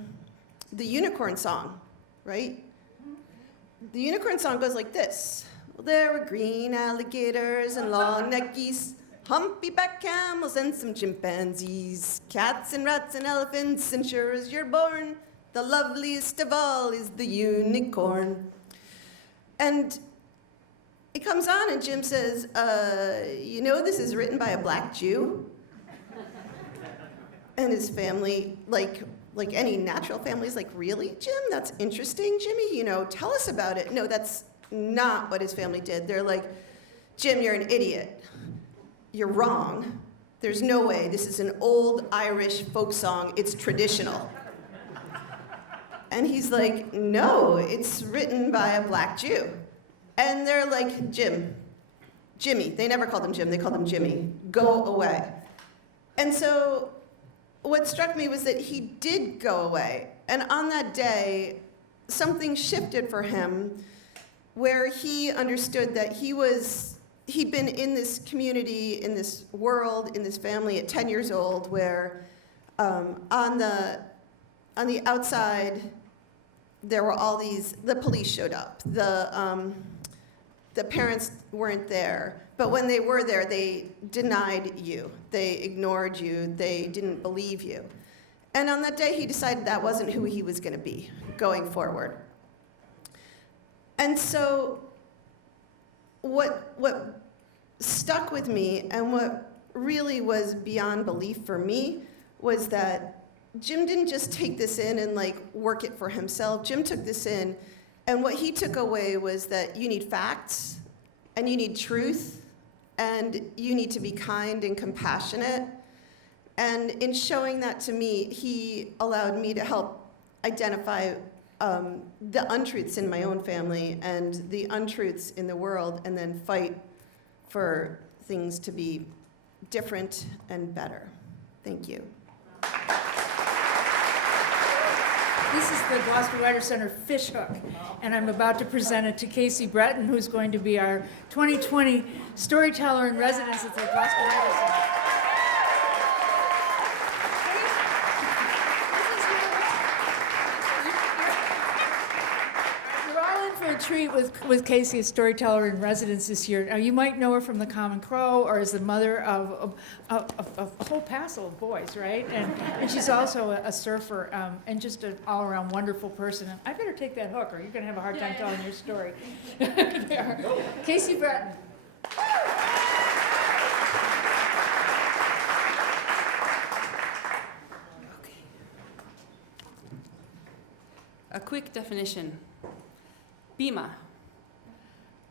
Unicorn Song, right? The Unicorn Song goes like this. Well, there were green alligators and long-necked geese, humpy-backed camels and some chimpanzees, cats and rats and elephants, and sure as you're born, the loveliest of all is the unicorn. And it comes on, and Jim says, this is written by a black Jew? And his family, like any natural family, is like, really, Jim? That's interesting, Jimmy? Tell us about it. No, that's not what his family did. They're like, Jim, you're an idiot. You're wrong. There's no way. This is an old Irish folk song. It's traditional. And he's like, no, it's written by a black Jew. And they're like, Jimmy. They never called him Jim. They called him Jimmy. Go away. And so what struck me was that he did go away. And on that day, something shifted for him. where he understood that he'd been in this community, in this world, in this family at 10 years old, where on the outside, there were all the police showed up. The parents weren't there. But when they were there, they denied you. They ignored you. They didn't believe you. And on that day, he decided that wasn't who he was going to be going forward. And so what stuck with me and what really was beyond belief for me was that Jim didn't just take this in and like work it for himself. Jim took this in, and what he took away was that you need facts, and you need truth, and you need to be kind and compassionate. And in showing that to me, he allowed me to help identify the untruths in my own family and the untruths in the world, and then fight for things to be different and better. Thank you. This is the Gloucester Writer Center fish hook, and I'm about to present it to Casey Breton, who's going to be our 2020 storyteller in residence at the Gloucester Writer Center. You're all in for a treat with Casey as storyteller in residence this year. Now, you might know her from The Common Crow, or as the mother of a whole passel of boys, right? And she's also a surfer, and just an all-around wonderful person. And I better take that hook, or you're going to have a hard time telling your story. There. Casey Breton. A quick definition. Bima.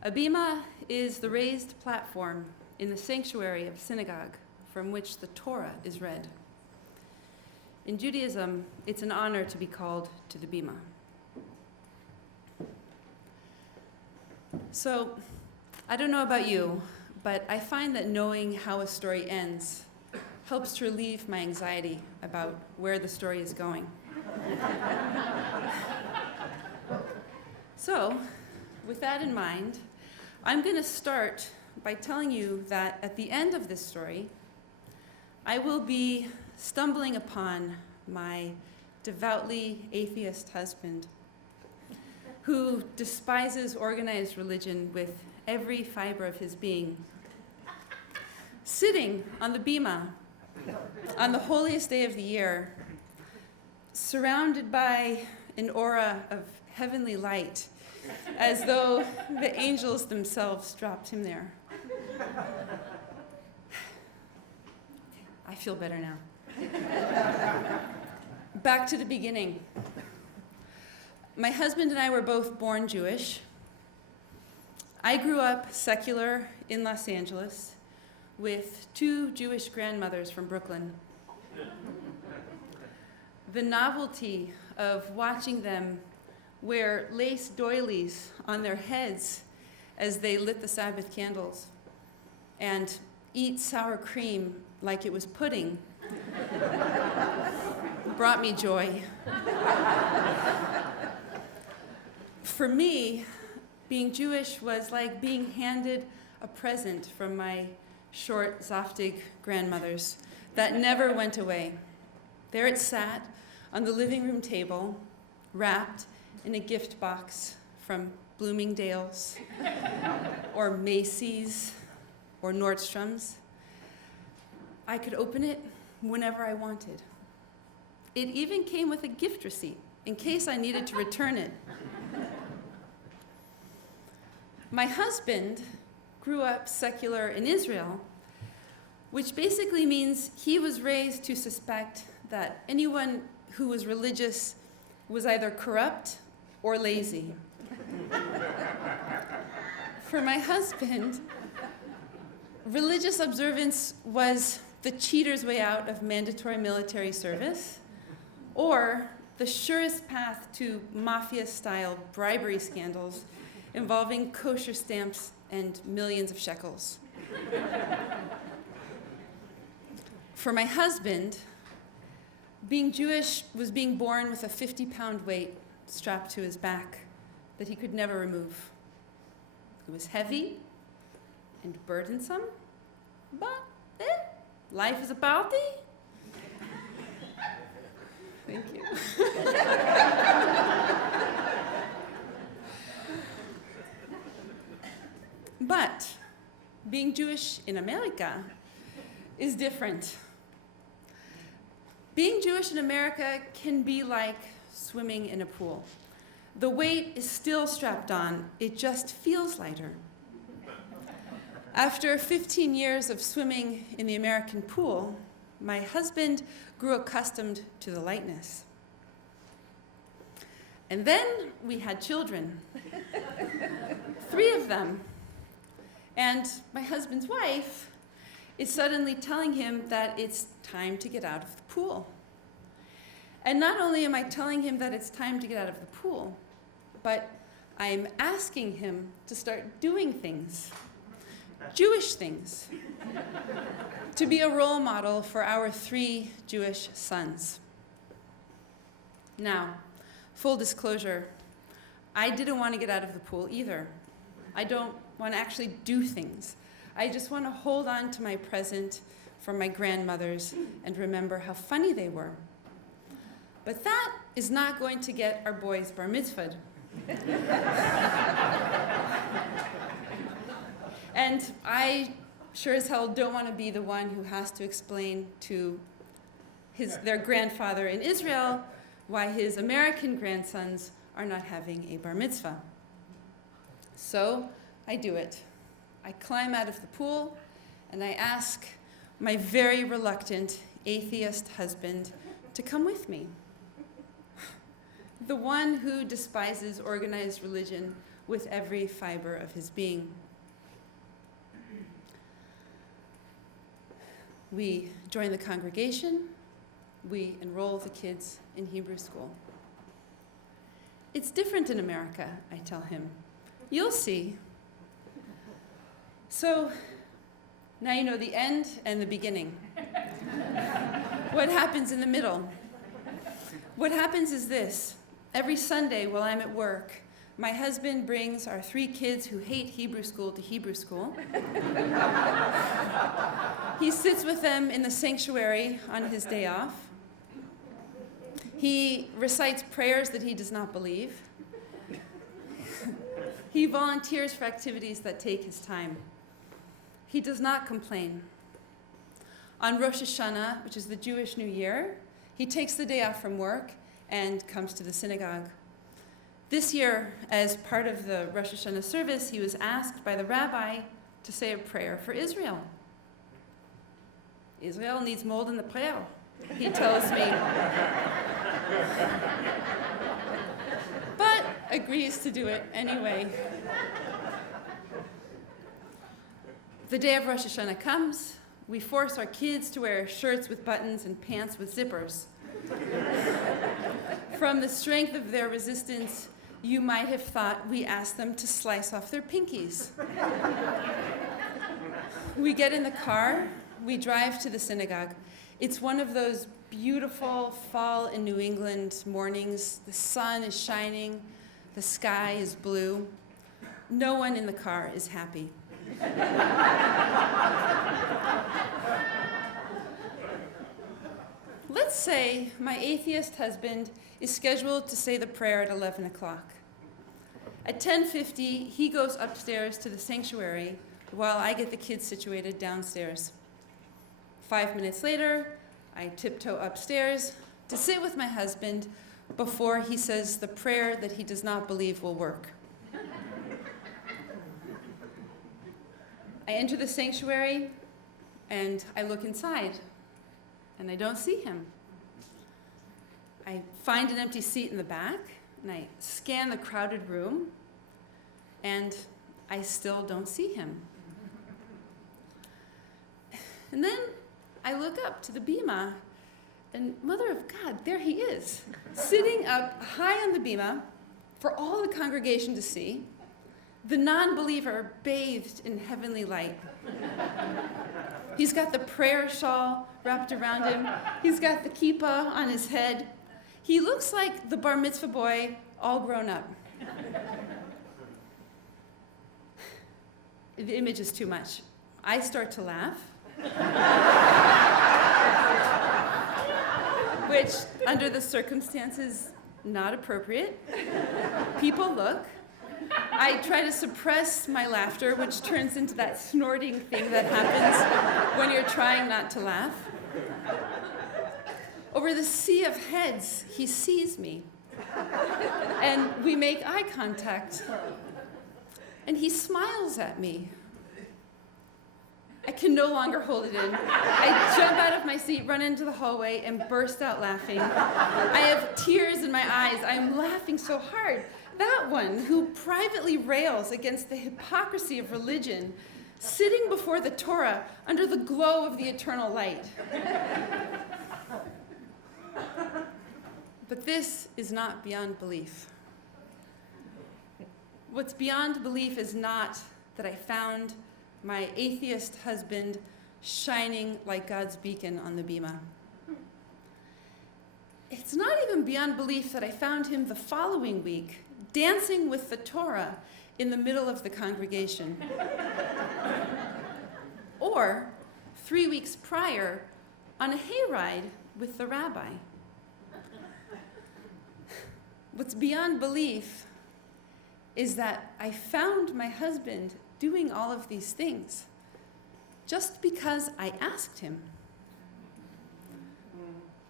A bima is the raised platform in the sanctuary of a synagogue from which the Torah is read. In Judaism, it's an honor to be called to the bima. So, I don't know about you, but I find that knowing how a story ends helps to relieve my anxiety about where the story is going. So, with that in mind, I'm going to start by telling you that at the end of this story, I will be stumbling upon my devoutly atheist husband, who despises organized religion with every fiber of his being, sitting on the bima on the holiest day of the year, surrounded by an aura of heavenly light, as though the angels themselves dropped him there. I feel better now. Back to the beginning. My husband and I were both born Jewish. I grew up secular in Los Angeles with 2 Jewish grandmothers from Brooklyn. The novelty of watching them wear lace doilies on their heads as they lit the Sabbath candles and eat sour cream like it was pudding brought me joy. For me, being Jewish was like being handed a present from my short, zaftig grandmothers that never went away. There it sat on the living room table, wrapped in a gift box from Bloomingdale's or Macy's or Nordstrom's. I could open it whenever I wanted. It even came with a gift receipt in case I needed to return it. My husband grew up secular in Israel, which basically means he was raised to suspect that anyone who was religious was either corrupt or lazy. For my husband, religious observance was the cheater's way out of mandatory military service, or the surest path to mafia-style bribery scandals involving kosher stamps and millions of shekels. For my husband, being Jewish was being born with a 50-pound weight strapped to his back that he could never remove. It was heavy and burdensome, but life is about thee. Thank you. But being Jewish in America is different. Being Jewish in America can be like swimming in a pool. The weight is still strapped on, it just feels lighter. After 15 years of swimming in the American pool, my husband grew accustomed to the lightness. And then we had children, 3 of them. And my husband's wife is suddenly telling him that it's time to get out of the pool. And not only am I telling him that it's time to get out of the pool, but I'm asking him to start doing things, Jewish things, to be a role model for our 3 Jewish sons. Now, full disclosure, I didn't want to get out of the pool either. I don't want to actually do things. I just want to hold on to my present from my grandmothers and remember how funny they were. But that is not going to get our boys bar mitzvahed. And I sure as hell don't want to be the one who has to explain to their grandfather in Israel why his American grandsons are not having a bar mitzvah. So I do it. I climb out of the pool and I ask my very reluctant atheist husband to come with me. The one who despises organized religion with every fiber of his being. We join the congregation. We enroll the kids in Hebrew school. It's different in America, I tell him. You'll see. So now you know the end and the beginning. What happens in the middle? What happens is this. Every Sunday while I'm at work, my husband brings our 3 kids who hate Hebrew school to Hebrew school. He sits with them in the sanctuary on his day off. He recites prayers that he does not believe. He volunteers for activities that take his time. He does not complain. On Rosh Hashanah, which is the Jewish New Year, he takes the day off from work and comes to the synagogue. This year, as part of the Rosh Hashanah service, he was asked by the rabbi to say a prayer for Israel. Israel needs more than the prayer, he tells me. But agrees to do it anyway. The day of Rosh Hashanah comes. We force our kids to wear shirts with buttons and pants with zippers. From the strength of their resistance, you might have thought we asked them to slice off their pinkies. We get in the car, we drive to the synagogue. It's one of those beautiful fall in New England mornings. The sun is shining, the sky is blue. No one in the car is happy. Let's say my atheist husband is scheduled to say the prayer at 11 o'clock. At 10:50, he goes upstairs to the sanctuary while I get the kids situated downstairs. 5 minutes later, I tiptoe upstairs to sit with my husband before he says the prayer that he does not believe will work. I enter the sanctuary and I look inside and I don't see him. I find an empty seat in the back and I scan the crowded room and I still don't see him. And then I look up to the bima and Mother of God, there he is, sitting up high on the bima for all the congregation to see, the non-believer bathed in heavenly light. He's got the prayer shawl wrapped around him. He's got the kippah on his head. He looks like the bar mitzvah boy all grown up. the image is too much. I start to laugh, which, under the circumstances, not appropriate. People look. I try to suppress my laughter, which turns into that snorting thing that happens when you're trying not to laugh. Over the sea of heads, he sees me, and we make eye contact, and he smiles at me. I can no longer hold it in. I jump out of my seat, run into the hallway, and burst out laughing. I have tears in my eyes. I am laughing so hard. That one who privately rails against the hypocrisy of religion, sitting before the Torah under the glow of the eternal light. But this is not beyond belief. What's beyond belief is not that I found my atheist husband shining like God's beacon on the bima. It's not even beyond belief that I found him the following week dancing with the Torah in the middle of the congregation. Or 3 weeks prior on a hayride with the rabbi. What's beyond belief is that I found my husband doing all of these things just because I asked him.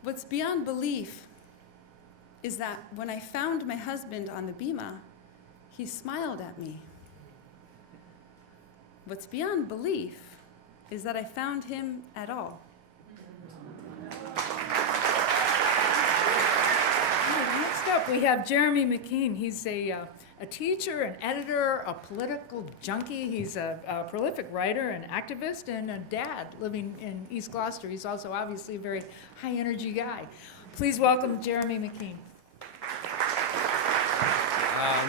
What's beyond belief is that when I found my husband on the bima, he smiled at me. What's beyond belief is that I found him at all. Next up, we have Jeremy McKean. He's a teacher, an editor, a political junkie. He's a prolific writer, an activist, and a dad living in East Gloucester. He's also obviously a very high-energy guy. Please welcome Jeremy McKean.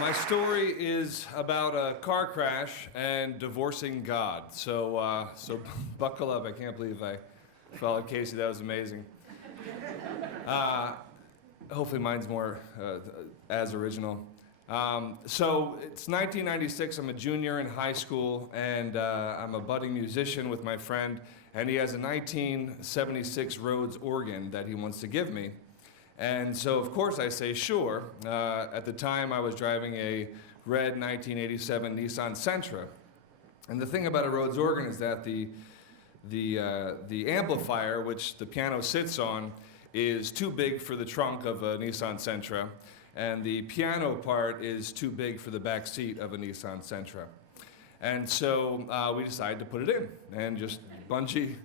My story is about a car crash and divorcing God. So buckle up. I can't believe I followed Casey. That was amazing. Hopefully mine's more as original. So it's 1996. I'm a junior in high school, and I'm a budding musician with my friend, and he has a 1976 Rhodes organ that he wants to give me. And so, of course, I say sure. At the time, I was driving a red 1987 Nissan Sentra. And the thing about a Rhodes organ is that the amplifier, which the piano sits on, is too big for the trunk of a Nissan Sentra, and the piano part is too big for the back seat of a Nissan Sentra. And so we decided to put it in and just bungee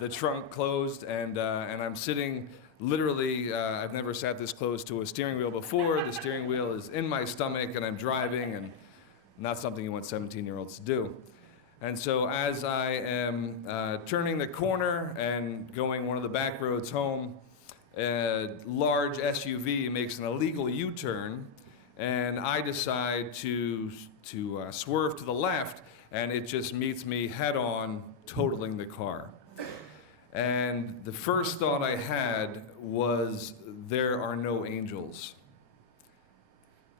the trunk closed, and I'm sitting literally, I've never sat this close to a steering wheel before. The steering wheel is in my stomach, and I'm driving, and not something you want 17-year-olds to do. And so as I am turning the corner and going one of the back roads home, a large SUV makes an illegal U-turn, and I decide to swerve to the left, and it just meets me head-on, totaling the car. And the first thought I had was, there are no angels.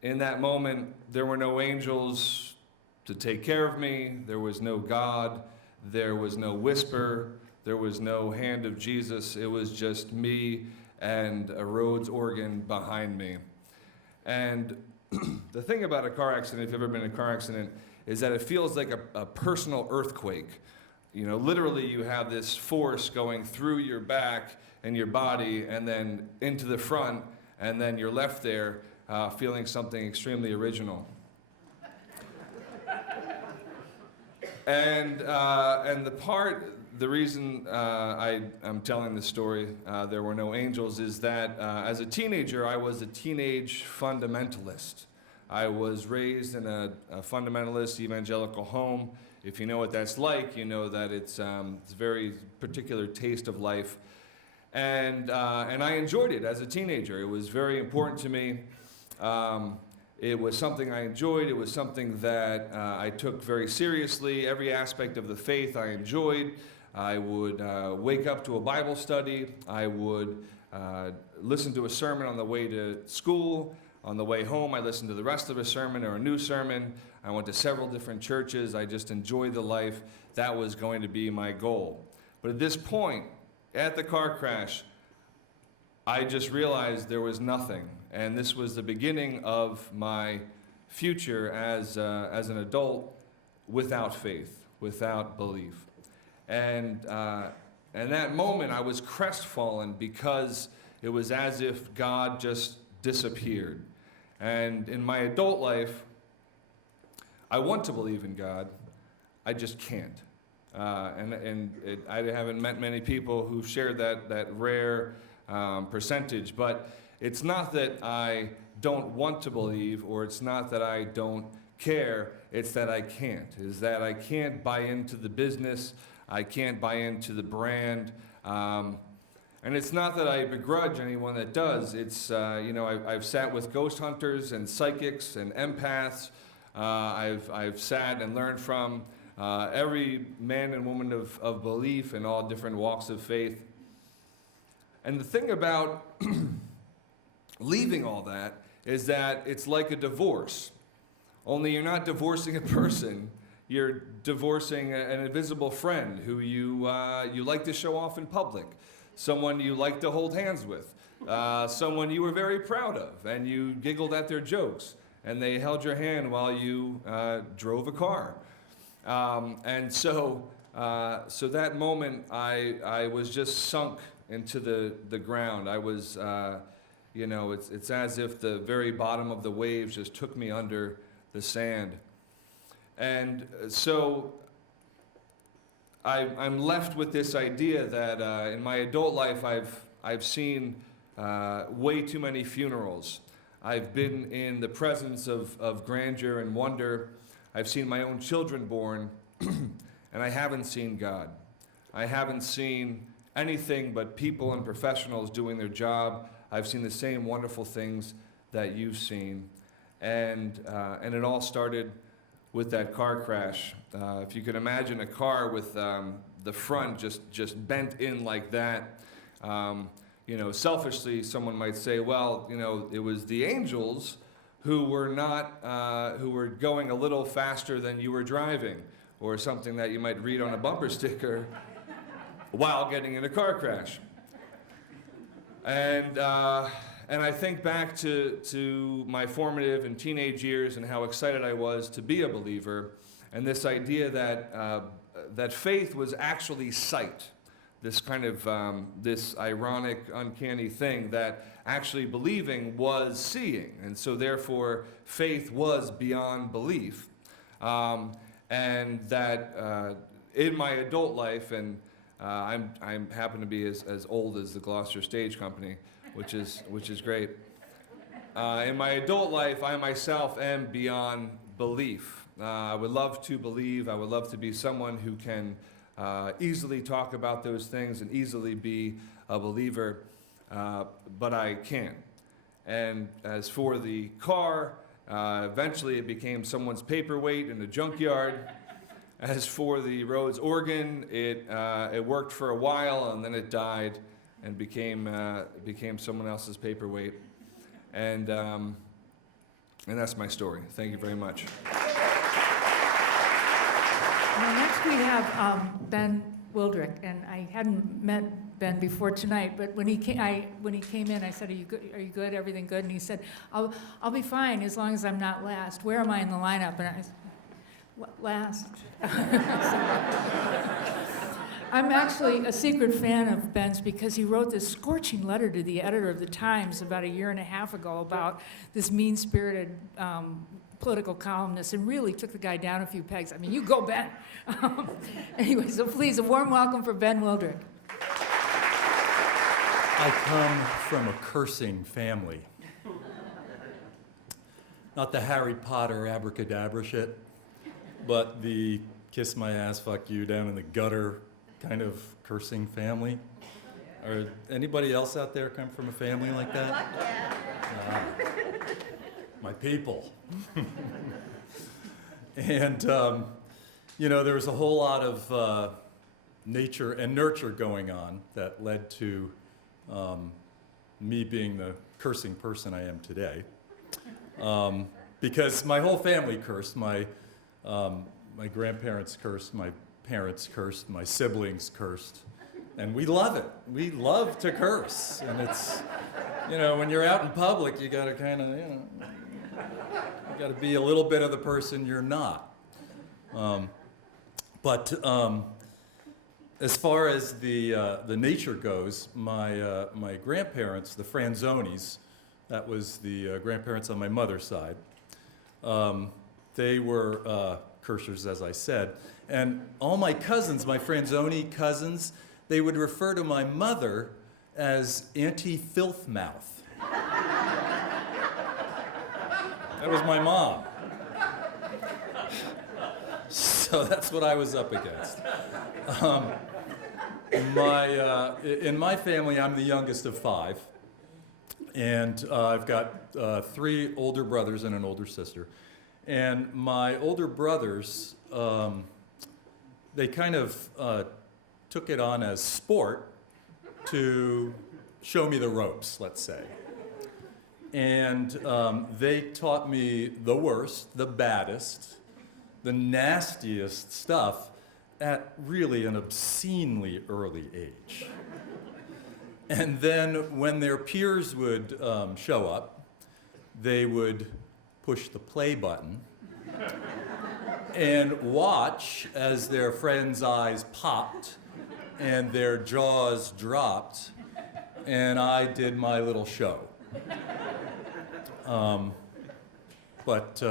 In that moment, there were no angels to take care of me. There was no God. There was no whisper. There was no hand of Jesus. It was just me and a Rhodes organ behind me. And the thing about a car accident, if you've ever been in a car accident, is that it feels like a personal earthquake. You know, literally you have this force going through your back and your body and then into the front, and then you're left there feeling something extremely original. And the reason I'm telling this story, there were no angels, is that as a teenager, I was a teenage fundamentalist. I was raised in a fundamentalist evangelical home. If you know what that's like, you know that it's a very particular taste of life. And I enjoyed it as a teenager. It was very important to me. It was something I enjoyed. It was something that I took very seriously. Every aspect of the faith I enjoyed. I would wake up to a Bible study. I would listen to a sermon on the way to school. On the way home, I listened to the rest of a sermon or a new sermon. I went to several different churches. I just enjoyed the life. That was going to be my goal. But at this point, at the car crash, I just realized there was nothing. And this was the beginning of my future as an adult without faith, without belief. And that moment, I was crestfallen because it was as if God just disappeared. And in my adult life, I want to believe in God, I just can't. I haven't met many people who've shared that rare percentage, but it's not that I don't want to believe, or it's not that I don't care, it's that I can't. Is that I can't buy into the business, I can't buy into the brand, and it's not that I begrudge anyone that does. It's, I've sat with ghost hunters and psychics and empaths. I've sat and learned from every man and woman of belief in all different walks of faith. And the thing about leaving all that is that it's like a divorce. Only you're not divorcing a person, you're divorcing an invisible friend who you like to show off in public. Someone you like to hold hands with, someone you were very proud of, and you giggled at their jokes, and they held your hand while you drove a car. So that moment, I was just sunk into the ground. I was, it's as if the very bottom of the waves just took me under the sand. And so I'm left with this idea that in my adult life I've seen way too many funerals. I've been in the presence of grandeur and wonder. I've seen my own children born, and I haven't seen God. I haven't seen anything but people and professionals doing their job. I've seen the same wonderful things that you've seen. And it all started with that car crash. If you can imagine a car with the front just bent in like that, selfishly someone might say, well, it was the angels who were going a little faster than you were driving, or something that you might read on a bumper sticker while getting in a car crash. And I think back to my formative and teenage years and how excited I was to be a believer, and this idea that faith was actually sight. This kind of this ironic, uncanny thing that actually believing was seeing, and so therefore faith was beyond belief. And that in my adult life, and I happen to be as old as the Gloucester Stage Company, which is great. In my adult life, I myself am beyond belief. I would love to believe. I would love to be someone who can easily talk about those things and easily be a believer, but I can't. And as for the car, eventually it became someone's paperweight in the junkyard. As for the Rhodes organ, it worked for a while and then it died and became someone else's paperweight. And that's my story. Thank you very much. Well, next we have Ben Wildrick, and I hadn't met Ben before tonight, but when he came in, I said, Are you good? Everything good?" And he said, "I'll be fine as long as I'm not last. Where am I in the lineup?" And I said, "Last." I'm actually a secret fan of Ben's because he wrote this scorching letter to the editor of the Times about a year and a half ago about this mean-spirited political columnist, and really took the guy down a few pegs. I mean, you go, Ben. Anyway, so please, a warm welcome for Ben Wildrick. I come from a cursing family. Not the Harry Potter abracadabra shit, but the kiss my ass, fuck you, down in the gutter kind of cursing family. Or anybody else out there come from a family like that? Fuck yeah. My people. And, there was a whole lot of nature and nurture going on that led to me being the cursing person I am today. Because my whole family cursed. My grandparents cursed, my parents cursed, my siblings cursed. And we love it. We love to curse. And it's, when you're out in public, you gotta kind of, you gotta be a little bit of the person you're not. But as far as the nature goes, my grandparents, the Franzonis, that was the grandparents on my mother's side, they were cursors, as I said. And all my cousins, my Franzoni cousins, they would refer to my mother as Auntie Filth Mouth. That was my mom. So that's what I was up against. In my family, I'm the youngest of 5. And I've got 3 older brothers and an older sister. And my older brothers, they kind of took it on as sport to show me the ropes, let's say. And they taught me the worst, the baddest, the nastiest stuff at really an obscenely early age. And then when their peers would show up, they would push the play button and watch as their friends' eyes popped and their jaws dropped, and I did my little show. But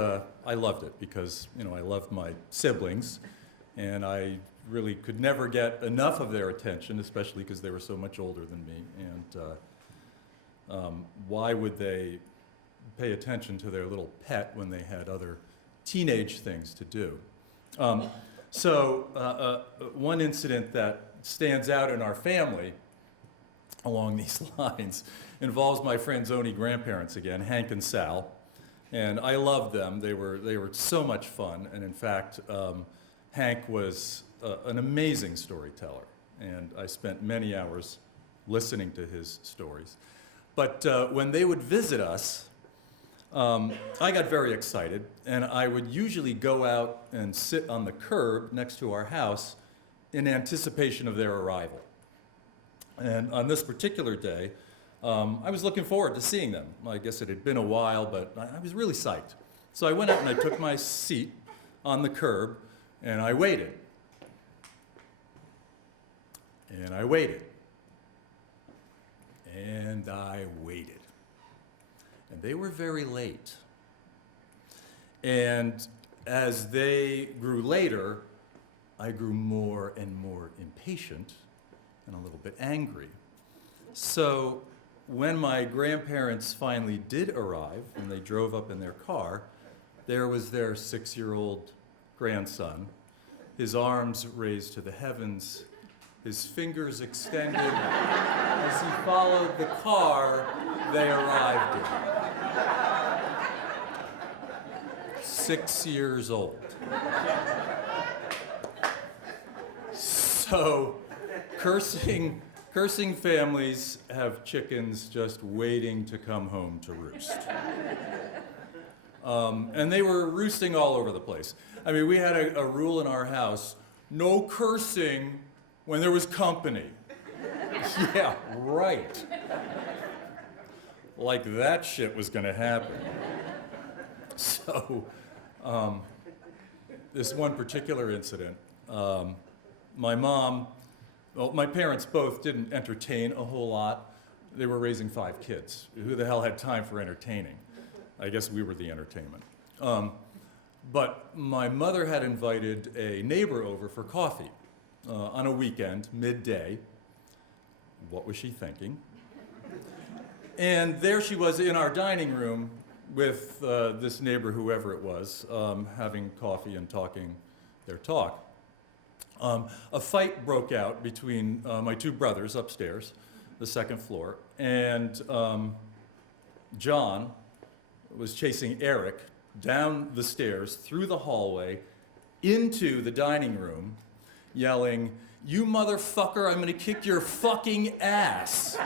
I loved it because, I loved my siblings, and I really could never get enough of their attention, especially because they were so much older than me. And why would they pay attention to their little pet when they had other teenage things to do? So one incident that stands out in our family along these lines involves my Franzoni grandparents again, Hank and Sal. And I loved them. They were so much fun. And in fact, Hank was an amazing storyteller. And I spent many hours listening to his stories. But when they would visit us, I got very excited. And I would usually go out and sit on the curb next to our house in anticipation of their arrival. And on this particular day, I was looking forward to seeing them. I guess it had been a while, but I was really psyched. So I went out and I took my seat on the curb, and I waited. And I waited. And I waited. And they were very late. And as they grew later, I grew more and more impatient and a little bit angry. So when my grandparents finally did arrive and they drove up in their car, there was their 6-year-old grandson, his arms raised to the heavens, his fingers extended. As he followed the car they arrived in. 6 years old. So, cursing families have chickens just waiting to come home to roost. And they were roosting all over the place. I mean, we had a rule in our house, no cursing when there was company. Yeah, right. Like that shit was gonna happen. So, this one particular incident, my mom, well, my parents both didn't entertain a whole lot. They were raising 5 kids. Who the hell had time for entertaining? I guess we were the entertainment. But my mother had invited a neighbor over for coffee on a weekend, midday. What was she thinking? And there she was in our dining room with this neighbor, whoever it was, having coffee and talking their talk. A fight broke out between my 2 brothers upstairs, the 2nd floor, and John was chasing Eric down the stairs, through the hallway, into the dining room, yelling, "You motherfucker, I'm gonna kick your fucking ass."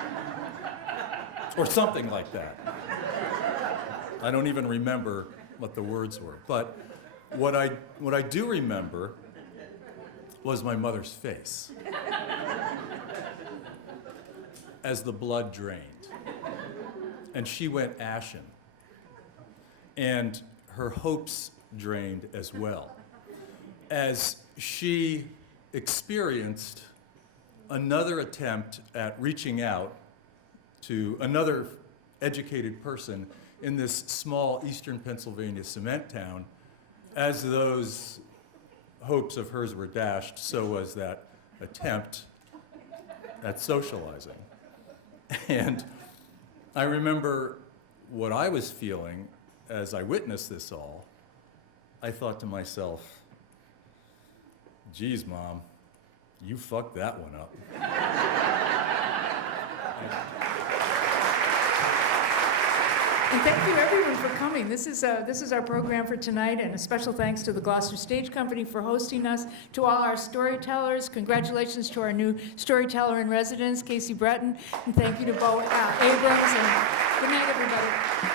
Or something like that. I don't even remember what the words were. But what I do remember was my mother's face as the blood drained. And she went ashen. And her hopes drained as well, as she experienced another attempt at reaching out to another educated person in this small eastern Pennsylvania cement town. As those hopes of hers were dashed, so was that attempt at socializing. And I remember what I was feeling as I witnessed this all. I thought to myself, geez, Mom, you fucked that one up. And thank you, everyone, for coming. This is our program for tonight, and a special thanks to the Gloucester Stage Company for hosting us, to all our storytellers. Congratulations to our new storyteller in residence, Casey Breton, and thank you to Bo Abrams, and good night, everybody.